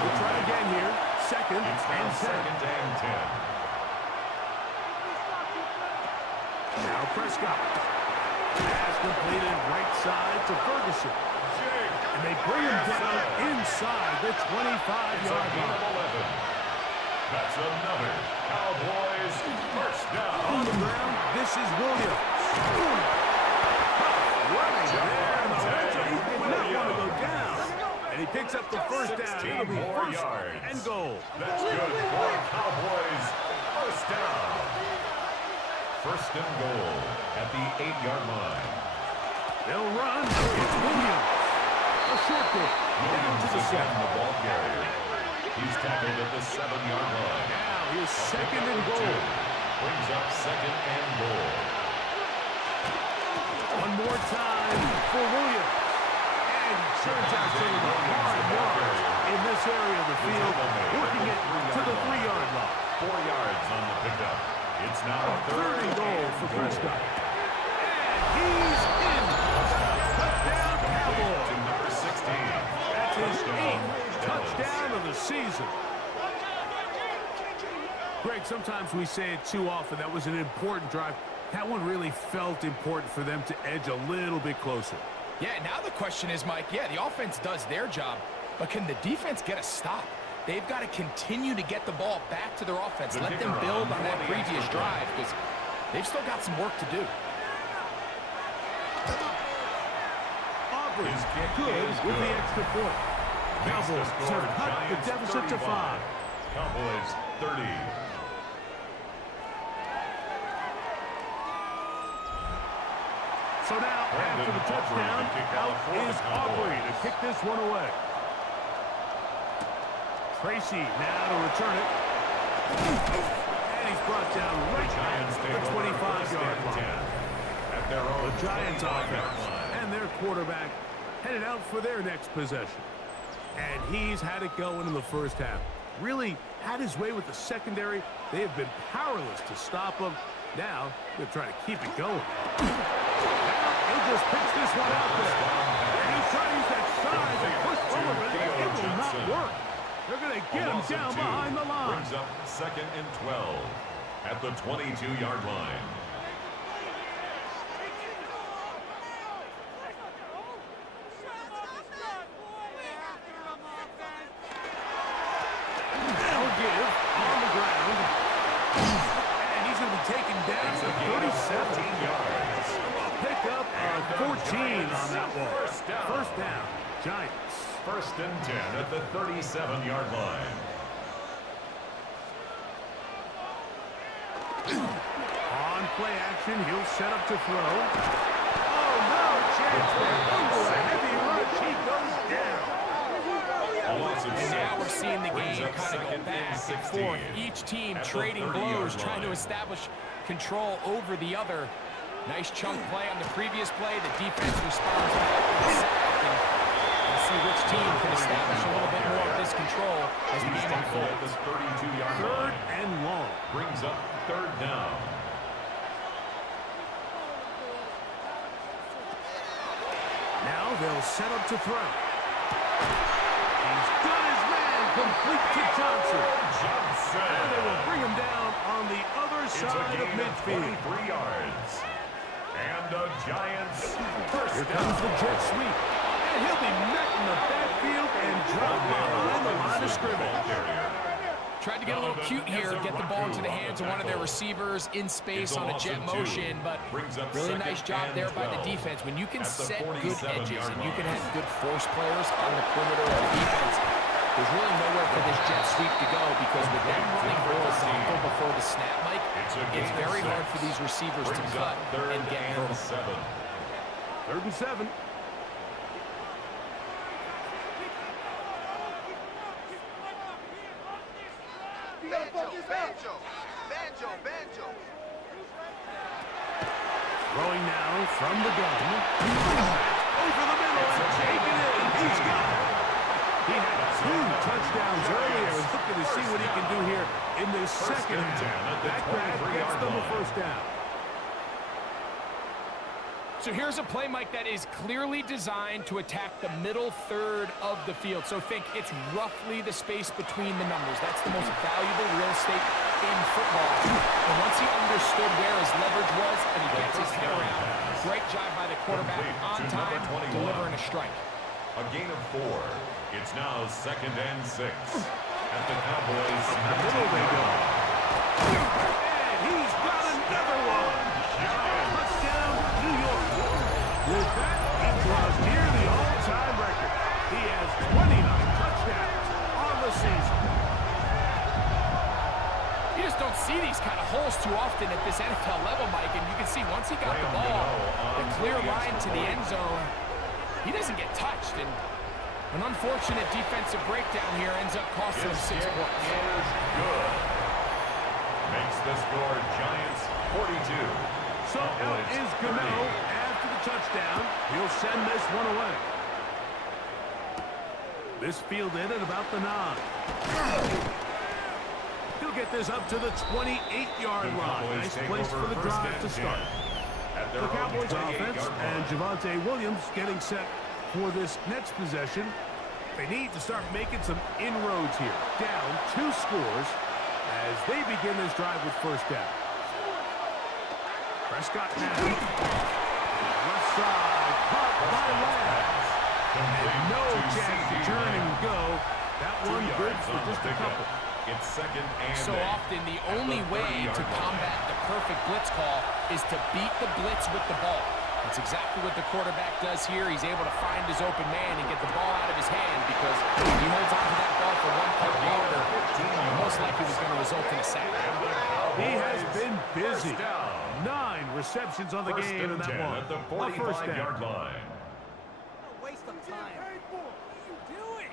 We'll try again here. Second It's now and 10. second and 10. Now Prescott. Pass completed right side to Ferguson. And they bring him down inside the 25-yard Gain line. of 11. That's another Cowboys first down. On the ground, this is Williams. Right there in the red zone. He did not want to go down. And he picks up the first down. 16 It'll be more first yards. and goal. That's good for Cowboys first down. First and goal at the 8-yard line. They'll run. It's Williams. A short goal. Down Williams to the again, 7. the ball carrier. He's tackled at the 7-yard line. Now he's second and Two. goal. Brings up second and goal. One more time for Williams. And he turns out some of the hard yards in this area of the field, working it to the 3-yard line. 4 yards on the pickup. It's now Third and goal for Prescott. And he's in. Touchdown, To Cowboys. number 16. That's his 8th touchdown of the season. Greg, sometimes we say it too often. That was an important drive. That one really felt important for them to edge a little bit closer. Yeah, now the question is, Mike, yeah, the offense does their job. but can the defense get a stop? They've got to continue to get the ball back to their offense. Let them build on that previous drive because they've still got some work to do. Aubrey good with the extra point. Cowboys have cut the deficit to 5. Cowboys 30. So now, after the touchdown, out is Aubrey to kick this one away. Tracy now to return it. And he's brought down right at the 25-yard line. At their own The Giants offense and their quarterback headed out for their next possession. And he's had it going in the first half. Really had his way with the secondary. They have been powerless to stop him. Now they're trying to keep it going. He just picks this one out there. And he's trying to use that size and push over, but it will not work. They're going to get him down behind the line. Brings up 2nd and 12 at the 22-yard line. They'll give on the ground. And he's going to be taken down to 37 yards. Pick up 14 on that one. First down, Giants. 1st and 10 at the 37-yard line. On play action, he'll set up to throw. Oh, no chance there. Oh, a heavy rush. He goes down. And now we're seeing the game kind of go back and forth. Each team trading blows, trying to establish control over the other. Nice chunk play on the previous play. The defense responds back with a sack. We'll see which team can establish a little bit more of this control as the game unfolds. 32-yard Third line. and long. Brings up 3rd down. Now they'll set up to throw. He's got his man complete to Johnson. And they will bring him down on the other side of midfield. 23 yards. And the Giants first Here down. comes the jet sweep. And he'll be met in the backfield and dropped behind the line of scrimmage. Tried to get a little cute here, get the ball into the hands of one of their receivers in space on a jet motion, but really nice job there by the defense. When you can set good edges and you can have good force players on the perimeter of the defense, there's really nowhere for this jet sweep to go because with them running horizontal before the snap, Mike, it's very hard for these receivers to cut and get vertical. 3rd and 7. Banjo. Throwing now from the gun. Over the middle and taken in. He's got it. He had 2 touchdowns earlier. He's looking to see what he can do here in this second half. That grab gets them a first down. So here's a play, Mike, that is clearly designed to attack the middle third of the field. So think it's roughly the space between the numbers. That's the most valuable real estate in football. And once he understood where his leverage was and he gets his head around, great job by the quarterback on time, delivering a strike. A gain of 4. It's now 2nd and 6 at the Cowboys. The middle they go. And he's got another one. Touchdown, New York. With that, he draws near the all-time record. He has 29 touchdowns on the season. You just don't see these kind of holes too often at this NFL level, Mike, and you can see once he got the ball, the clear line to the end zone, he doesn't get touched, and an unfortunate defensive breakdown here ends up costing him 6 points. Is good. Makes the score Giants 42. So out is Gano after the touchdown. He'll send this one away. This fielded at about the 9. He'll get this up to the 28-yard line. Nice place for the drive to start. The Cowboys offense and Javonte Williams getting set for this next possession. They need to start making some inroads here. Down 2 scores as they begin this drive with first down. Prescott now. Left side, caught by Lamb. Complete No to chance to CD turn Lamb. and go. That 2 one good yards for on the just a pickup. couple. It's second and So 8. often, the At only way 30-yard to line. combat the perfect blitz call is to beat the blitz with the ball. That's exactly what the quarterback does here. He's able to find his open man and get the ball out of his hand because if he holds on to that ball for one cut longer, most likely was going to result in a sack. He has been busy. First down. 9 receptions on the First game in and that 10 one. at the A first down. 45-yard line. Waste of time. What are you doing?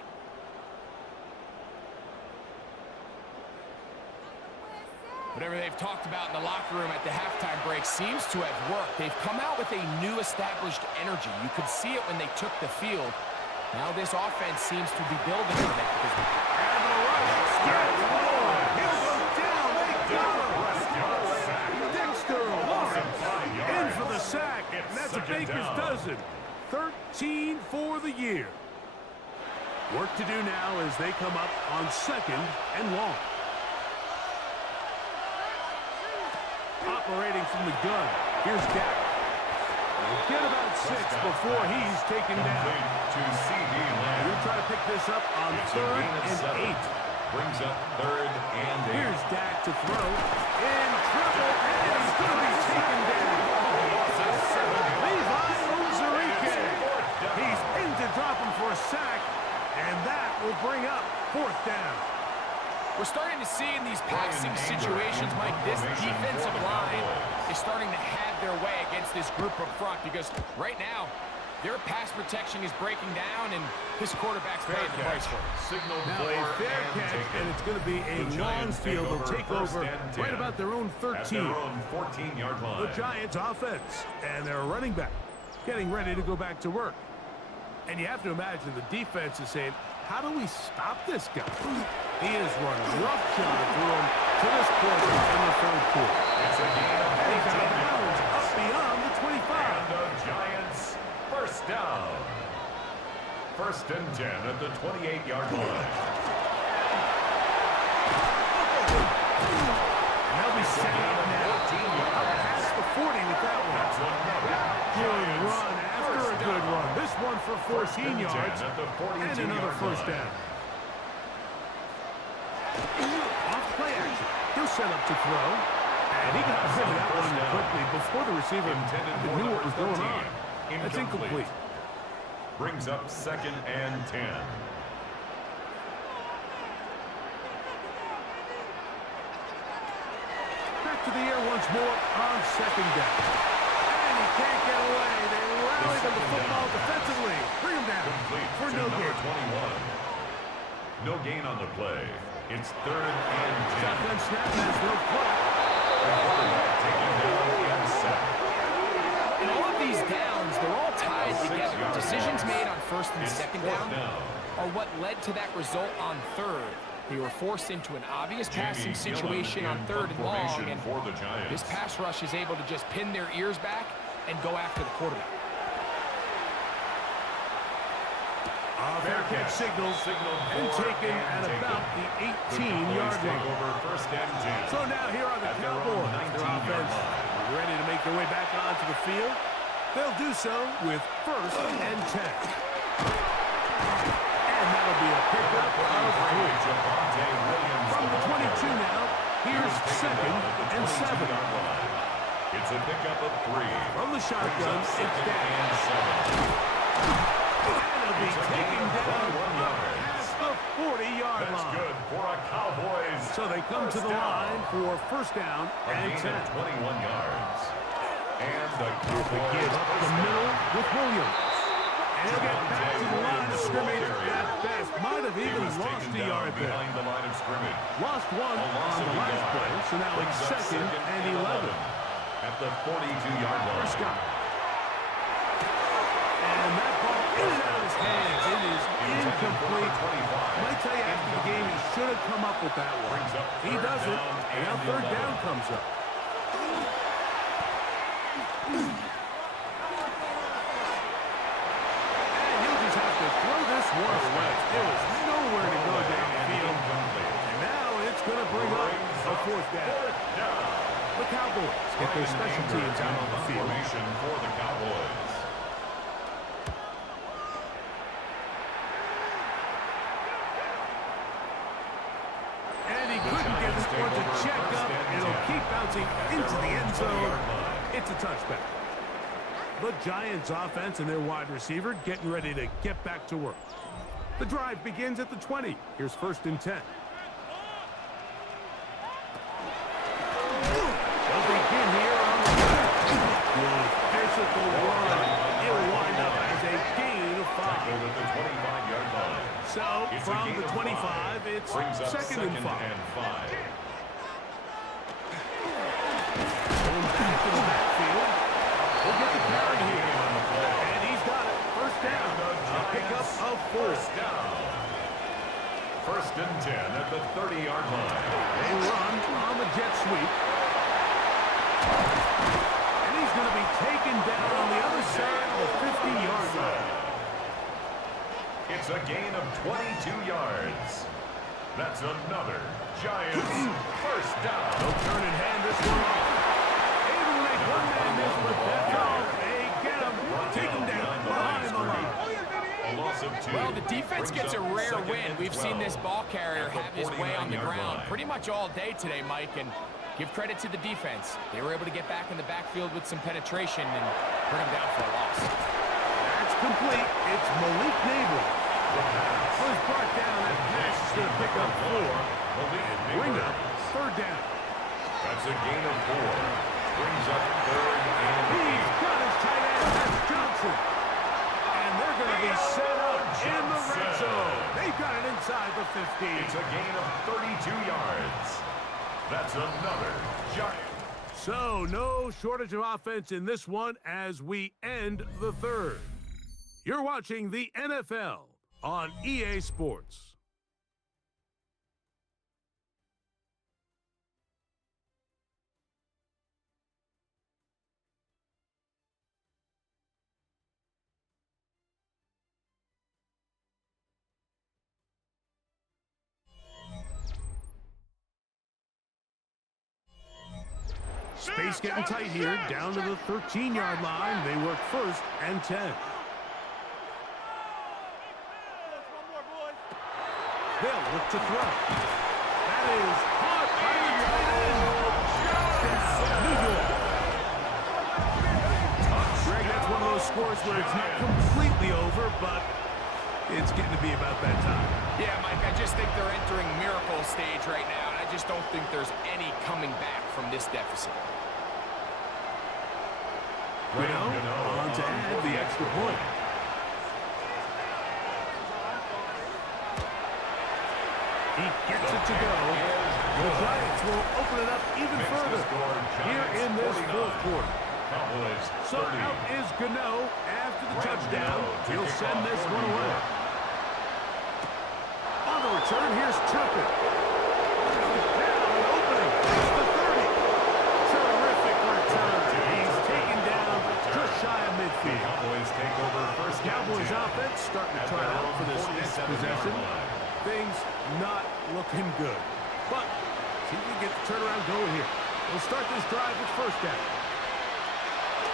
Whatever they've talked about in the locker room at the halftime break seems to have worked. They've come out with a new established energy. You could see it when they took the field. Now this offense seems to be building from it. And the rush gets Lord. He'll go down. They got him. Dexter Lawrence in for the sack. And that's a Baker's dozen. 13 for the year. Work to do now as they come up on 2nd and long. Operating from the gun. Here's Dak. He'll get about 6 before he's taken down. Complete to CD Lamb. We'll try to pick this up on It's a 3rd gain of and 7. 8. Brings up 3rd and 8. Here's Dak to throw. In trouble, and he's going to be taken down. Levi Ozarike. He's in to drop him for a sack, and that will bring up 4th down. We're starting to see in these passing situations, Mike, this defensive line is starting to have their way against this group up front because right now, their pass protection is breaking down, and this quarterback's paying the price for it. Signal Now for a fair and catch, taken. and it's going to be a The long Giants field. They'll take first over and 10 right about their own at 13. their own 14-yard line. The Giants offense and their running back getting ready to go back to work. And you have to imagine the defense is saying, how do we stop this guy? He is running roughshod through him to this portion in the 3rd quarter. It's a gain of And he's 18 out of bounds yards. up beyond the 25. And the Giants first down. 1st and 10 at the 28-yard line. And they'll be set up now. 14 yards. Past the 40 with that one. That's another Good Giants run after a first good down. run. This one for 14 and 10 yards at the and another 42-yard first line. down. Off play action. He'll set up to throw. And he got rid of that one quickly before the receiver Intended even for knew what number was going on. 13. That's incomplete. Brings up 2nd and 10. Back to the air once more on 2nd down. And he can't get away. They rally to the football defensively. Bring him down Complete for to no number gain. 21. No gain on the play. It's 3rd and 10. Shotgun snap has no play. Taken down and sacked. And all of these downs, they're all tied 6 together. yards. Decisions made on 1st and It's 2nd 4th down are what led to that result on 3rd. They were forced into an obvious passing Jamie Gillen situation on in 3rd and long, formation and for the Giants. this pass rush is able to just pin their ears back and go after the quarterback. Fair catch signals and taken at about the 18-yard line. Over 1st and 10. So now here are the At their own Cowboys. Their 19-yard offense line. ready to make their way back onto the field. They'll do so with 1st and 10. And that'll be a pickup of 3. From the 22 now, here's 2nd and 7. It's a pickup of 3. From the shotgun, it's Second Dak. and 7. And it'll be It's a taken gain of down 21 yards. past the 40-yard That's line. good for a Cowboys. So they come to the line for 1st down A and gain 10. of 21 yards. And the They Cowboys give up the first middle down. with Williams. And he'll get back to the line of scrimmage at best. Might have He even was lost taken a down yard there. behind the line of scrimmage. Lost one A loss on of the a last yard. play, so now Brings it's up 2nd and 11. At the 42-yard line. Prescott. And that ball in and out of his hands. It is incomplete. Might tell you after the game he should have come up with that one. Brings up He third doesn't, down and now and 3rd 11. down comes up. And he'll just have to throw this one away. There was nowhere to go down the field. And now it's going to bring up a 4th down. The Cowboys get their special teams out on the field. Formation for the Cowboys. the end zone. It's a touchback. The Giants offense and their wide receiver getting ready to get back to work. The drive begins at the 20. Here's 1st and 10. They'll begin here on the left. Good physical run. It'll wind up as a gain of 5. At the 25-yard line. So, from the 25, it's second and 5. Going back to the backfield. We'll get the carry here. And he's got it. 1st down. A pickup of 4. 1st and 10 at the 30-yard line. They run on the jet sweep. And he's going to be taken down on the other side of the 50-yard line. It's a gain of 22 yards. That's another Giants 1st down. They'll turn and hand this one off. Able to make one man miss, but that's all. They get him. Take him down. Behind the line. A loss of 2. Well, the defense gets a rare win. We've seen this ball carrier have his way on the ground pretty much all day today, Mike, and give credit to the defense. They were able to get back in the backfield with some penetration and bring him down for a loss. That's complete. It's Malik Neighbors. Was brought down. That pass is going to pick up 4. Bring up 3rd down. That's a gain of 4. Brings up 3rd and 8. He's got his tight end. That's Johnson. And they're going to be set up in the red zone. They've got it inside the 50. It's a gain of 32 yards. That's another Giant. So, no shortage of offense in this one as we end the 3rd. You're watching the NFL on EA Sports. Space getting tight here, down to the 13-yard line. They work 1st and 10. They'll look to throw. That is caught by the tight end. New York. Greg, that's one of those scores where it's not completely over, but it's getting to be about that time. Yeah, Mike, I just think they're entering miracle stage right now, and I just don't think there's any coming back from this deficit. Well, on to add the extra point. He gets it to go. The Giants will open it up even further here in this 4th quarter. So out is Gano after the touchdown. He'll send this one away. On the return, here's Turpin. Now an opening. It's the 30. Terrific return. He's taken down just shy of midfield. Cowboys take over 1st. Cowboys offense starting to try out for this next possession. Things not looking good. But see if we can get the turnaround going here. We'll start this drive with 1st down.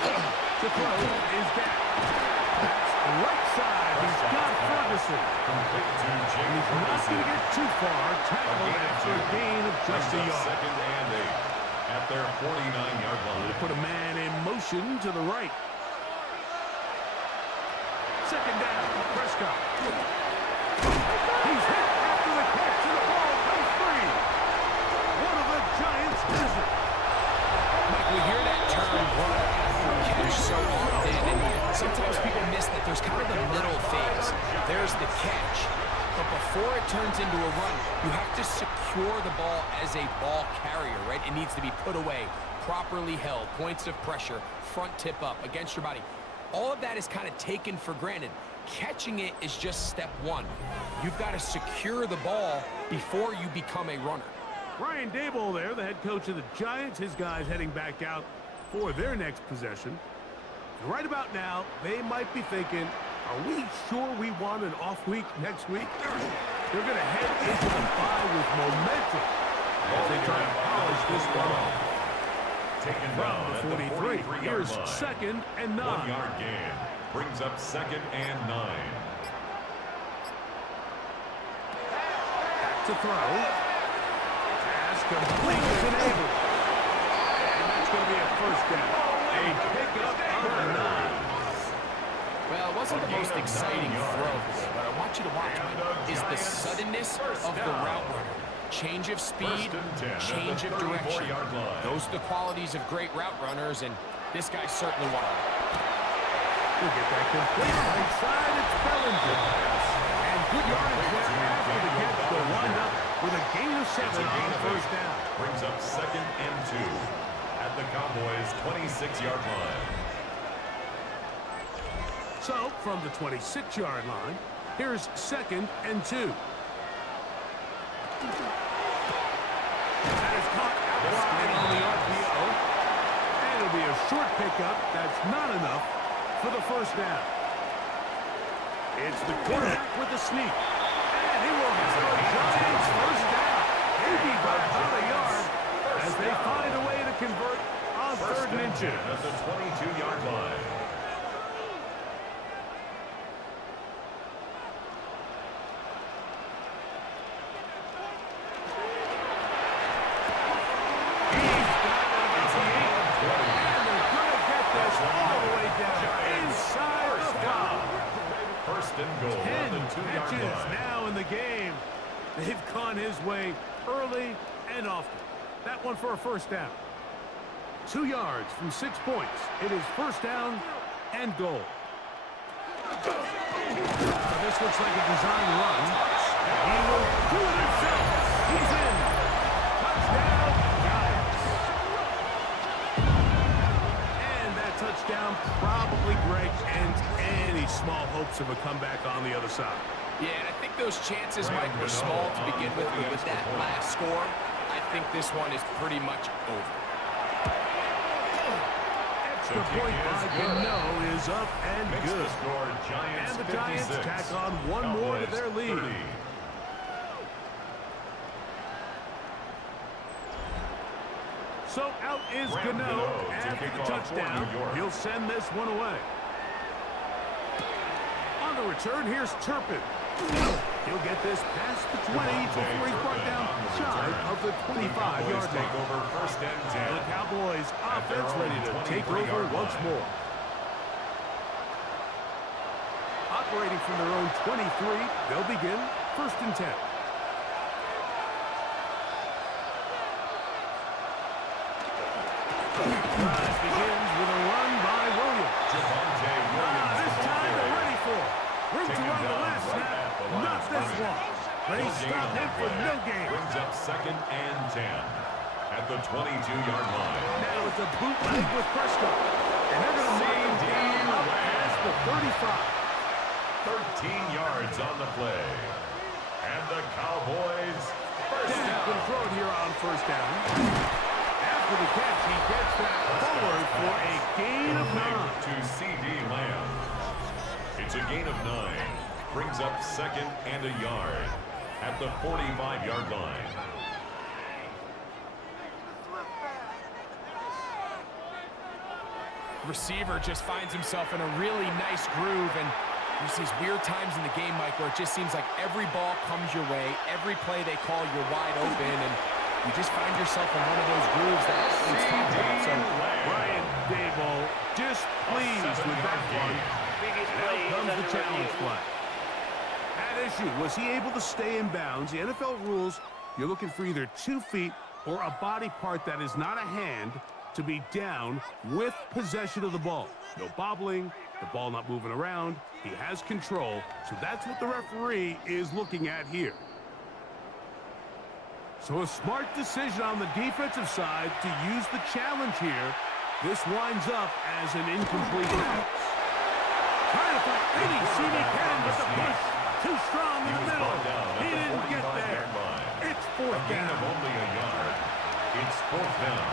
The throw is down. That's right side. He's got Ferguson. He's not going to get too far. Tackled after a gain of just a yard. 2nd and 8 at their 49-yard line. They put a man in motion to the right. 2nd down. Prescott. He's hit after the catch, and the ball comes free. One of the Giants does it. Mike, we hear that term run after catch so often, and sometimes people miss that there's kind of a middle phase. There's the catch, but before it turns into a run, you have to secure the ball as a ball carrier, right? It needs to be put away, properly held, points of pressure, front tip up against your body. All of that is kind of taken for granted. Catching it is just step 1. You've got to secure the ball before you become a runner. Brian Daboll there, the head coach of the Giants. His guys heading back out for their next possession. And right about now, they might be thinking, are we sure we want an off week next week? They're going to head into the bye with momentum as they try to polish this one off. Taken From down the 43, here's line. 2nd and 9. 1-yard gain brings up 2nd and 9. Back to throw. Pass complete with an able. And that's going to first down. A pickup of 9. Well, it wasn't the most exciting throw, but I want you to watch, Mike, is the suddenness of the route runner. Change of speed, change of direction. Those are the qualities of great route runners, and this guy's certainly one of them. We'll get that complete. Right side, it's Bellinger. And good yardage there after the catch. They'll wind up with a gain of 7 on first down. Brings up 2nd and 2 at the Cowboys' 26-yard line. So, from the 26-yard line, here's 2nd and 2. That is caught outside on the RPO. And it'll be a short pickup. That's not enough for the first down. It's the quarterback with the sneak. And he will have the Giants first down. Maybe by about a yard as they find a way to convert on 3rd and inches. At the 22-yard line. Now in the game. They've gone his way early and often. That one for a first down. 2 yards from 6 points. It is first down and goal. So this looks like a design run. He will do it himself. He's in. Touchdown, Giants. And that touchdown probably, Greg, ends any small hopes of a comeback on the other side. Yeah, and I think those chances, Mike, were small to begin with, but with that last score, I think this one is pretty much over. Extra point by Gano is up and Makes good. the score Giants And the Giants 56, tack on one more to their lead. 30. So out is Gano after the touchdown. He'll send this one away. On the return, here's Turpin. He'll get this past the 20 before he's brought down shy of the 25-yard line. Over 1st and 10. The Cowboys offense ready to take over once more. Operating from their own 23, they'll begin 1st and 10. Drive begins with a run by Williams. This time they're ready for it. Room to run the last snap. Not this one. They stop him for no gain. Brings up 2nd and 10 at the 22-yard line. Now it's a bootleg with Prescott. And they're going to make him up past the 35. 13 yards on the play. And the Cowboys first Down down. control here on first down. After the catch, he gets that forward for a gain of 9. To C.D. Lamb. It's a gain of 9. Brings up 2nd and a yard at the 45-yard line. Receiver just finds himself in a really nice groove, and there's these weird times in the game, Mike, where it just seems like every ball comes your way, every play they call, you're wide open, and you just find yourself in one of those grooves that athletes talk about. So Brian Daboll displeased with that one. Now comes the challenge play. At issue, was he able to stay in bounds? The NFL rules, you're looking for either 2 feet or a body part that is not a hand to be down with possession of the ball. No bobbling, the ball not moving around. He has control, so that's what the referee is looking at here. So a smart decision on the defensive side to use the challenge here. This winds up as an incomplete pass. Trying to find any seam he can, but the push too strong in the middle. He didn't get there. It's 4th Gain of down. only a yard. It's 4th down.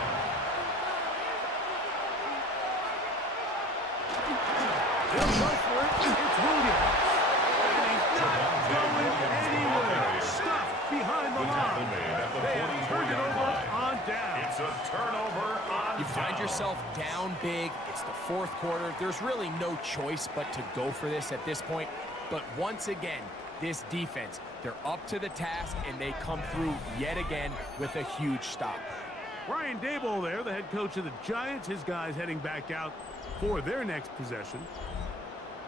They'll go for it. It's Williams. And he's not going anywhere. Stuffed behind the line. They have turned it over on down. It's a turnover on you find yourself down big. It's the 4th quarter. There's really no choice but to go for this at this point. But once again, this defense, they're up to the task, and they come through yet again with a huge stop. Brian Daboll there, the head coach of the Giants. His guys heading back out for their next possession.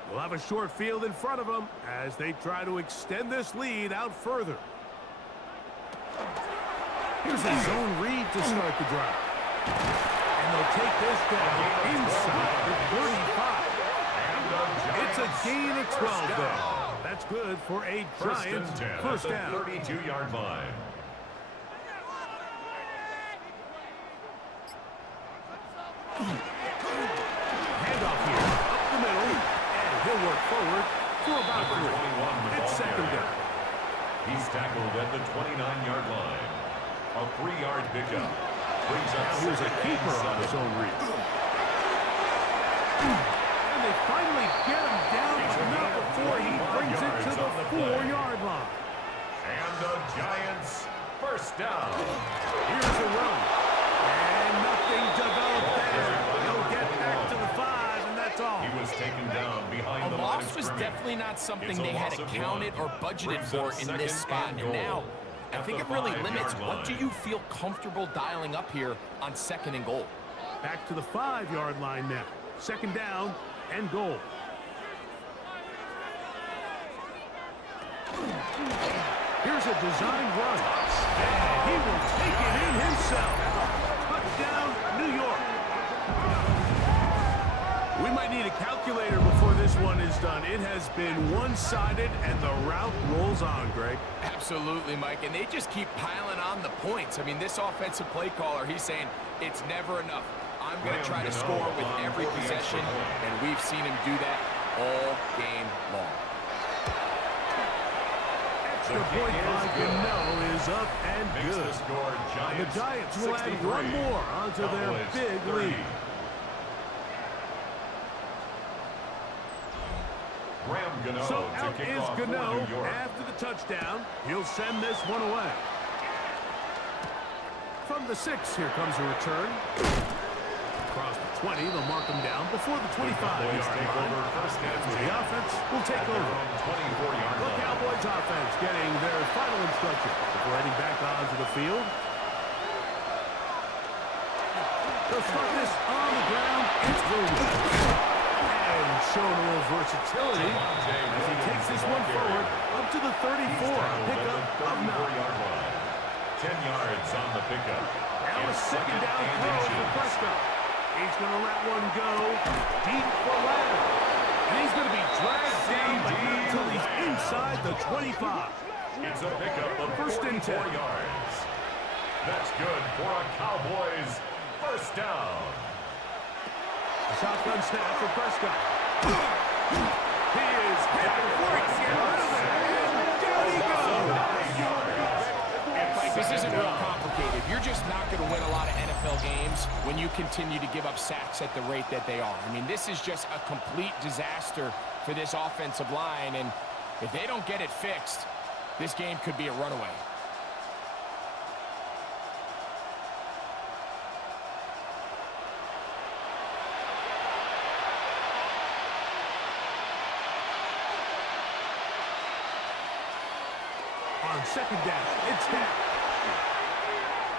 We'll have a short field in front of them as they try to extend this lead out further. Here's a zone read to start the drive. And they'll take this down inside the 35. It's a gain of 12 there. That's good for a Giants first down. 32-yard line. Handoff here, up the middle, and he'll work forward for about 3. It's second down. He's tackled at the 29-yard line. A 3-yard pickup. Brings up Here's a keeper on his own read. And they finally get him down, but not before he brings it to the 4-yard line. And the Giants first down. Here's a run. And nothing developed there. He'll get back to the 5, and that's all. He was taken down behind the A line of loss was scrimmage. definitely not something It's a they had loss of accounted 1. or budgeted Brings for up in this second spot. and And now, goal. I At think the it really 5-yard limits what do line. you feel comfortable dialing up here on 2nd and goal. Back to the 5-yard line now. Second down and goal. Here's a design run. And he will take it in himself. Touchdown, New York. We might need a calculator before this one is done. It has been one-sided, and the route rolls on, Greg. Absolutely, Mike, and they just keep piling on the points. I mean, this offensive play caller, he's saying it's never enough. I'm going to try to score with every possession, and we've seen him do that all game long. Extra point by Gano is up and Makes good. the score And the Giants will add 63. one more onto their Cowboys big 30. lead. Graham Gano So to out kick is off for Gano New York. after the touchdown. He'll send this one away. From the 6, here comes a return. Across the 20, they'll mark him down before the 25-yard Cowboys take line. over first and So the 10 offense will take at their over. own 24-yard The line. Cowboys offense getting their final instruction before heading back onto the field. They'll start this on the ground. It's Williams. And showing a little versatility as he takes this one forward up to the 34. Pickup of 9. 34-yard line. 10 yards on the pickup. Now a It's second down and throw for inches. Prescott. He's going to let one go deep for Lamb. And he's going to be dragged down but not until he's inside the 25. It's a pickup of First and 44 10. yards. That's good for a Cowboys first down. A shotgun snap for Prescott. He is hit before he can get rid of it. And down he goes. This isn't real complicated. You're just not going to win a lot of NFL games when you continue to give up sacks at the rate that they are. I mean, this is just a complete disaster for this offensive line, and if they don't get it fixed, this game could be a runaway. On second down, it's down.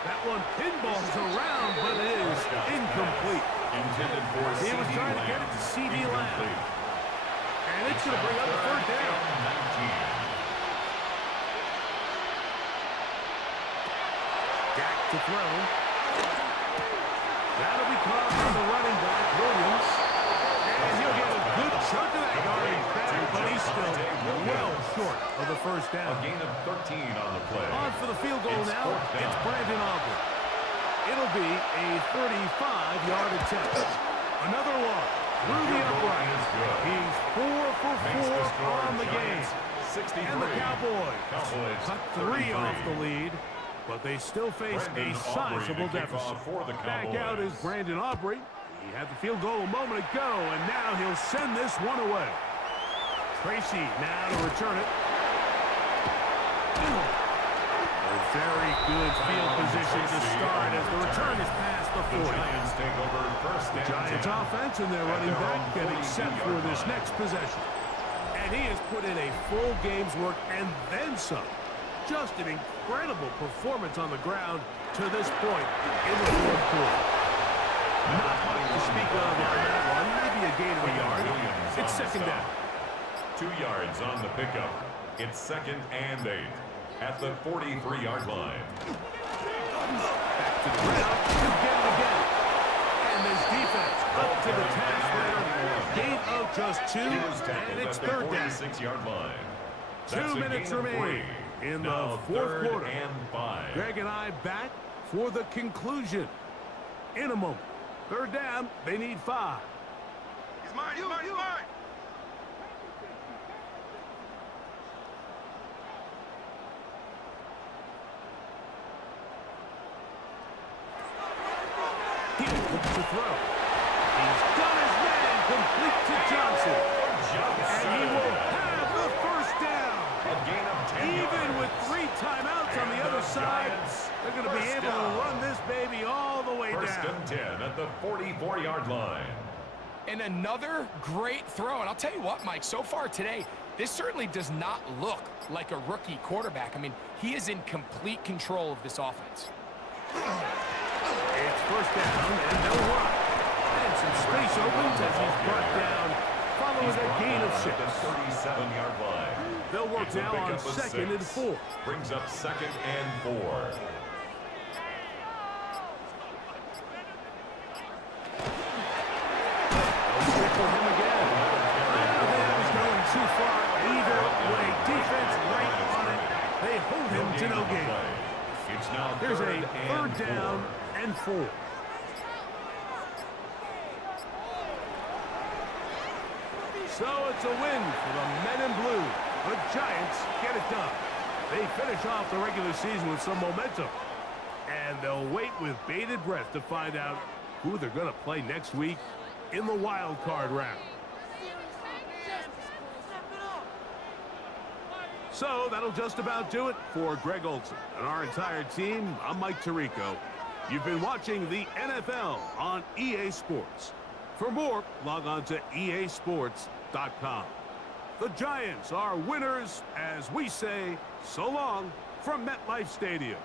That one pinballs around, but it is incomplete. Intended for He was CD trying to get it to CD Lamb. Incomplete. And it's going to bring up a third down. 19. Back to throw. That'll be caught by the running back, Williams. And he'll get a good chunk of that yardage back, but he's still well short of the first A down. gain of 13 on the play. On for the field goal It's now. fourth down. It's Brandon Aubrey. It'll be a 35-yard attempt. Another one through the upright. is good. He's 4 for Makes the 4 score on the game. Giants 63. And the Cowboys cut 3 33. off the lead, but they still face Brandon a Aubrey sizable to kick deficit. off for the Back out is Cowboys. Brandon Aubrey. He had the field goal a moment ago, and now he'll send this one away. Tracy now to return it. A very good field position to start as the return is past the The 40. Giants take over first and Giants 10. offense and their running back getting set for this next possession. And he has put in a full game's work and then some. Just an incredible performance on the ground to this point in the fourth quarter. Not much to speak of on that one. Maybe a gain of a yard. It's second down. 2 yards on the pickup. It's second and 8 at the 43-yard line. Back to the ground. You get it again. And this defense up to the task there. Gain of just 2, and it's third down. 46-yard line. 2 minutes remain in the fourth quarter. And 5. Greg and I back for the conclusion in a moment. Third down, they need 5. He's mine, he's mine, he's mine. He looks to throw. He's done his man, complete to Johnson. And he will have the first down. A gain of 10 Even yards. with 3 timeouts on the other side, they're going to be able to run this baby all the way First down. and 10 at the 44-yard line. And another great throw. And I'll tell you what, Mike, so far today, this certainly does not look like a rookie quarterback. I mean, he is in complete control of this offense. It's first down, and they'll run. And some space opens as he's brought down, following a gain of 6. At the 37-yard line. They'll work It's a now on pickup of 2nd and 6. 4. Brings up 2nd and 4. For him again. That was going too far either way. Defense right on it. They hold him to no gain. It's now There's a third third down and 4. So it's a win for the men in blue. The Giants get it done. They finish off the regular season with some momentum. And they'll wait with bated breath to find out who they're going to play next week in the wild card round. So that'll just about do it for Greg Olson and our entire team. I'm Mike Tirico. You've been watching the NFL on EA Sports. For more, log on to easports.com. The Giants are winners as we say so long from MetLife Stadium.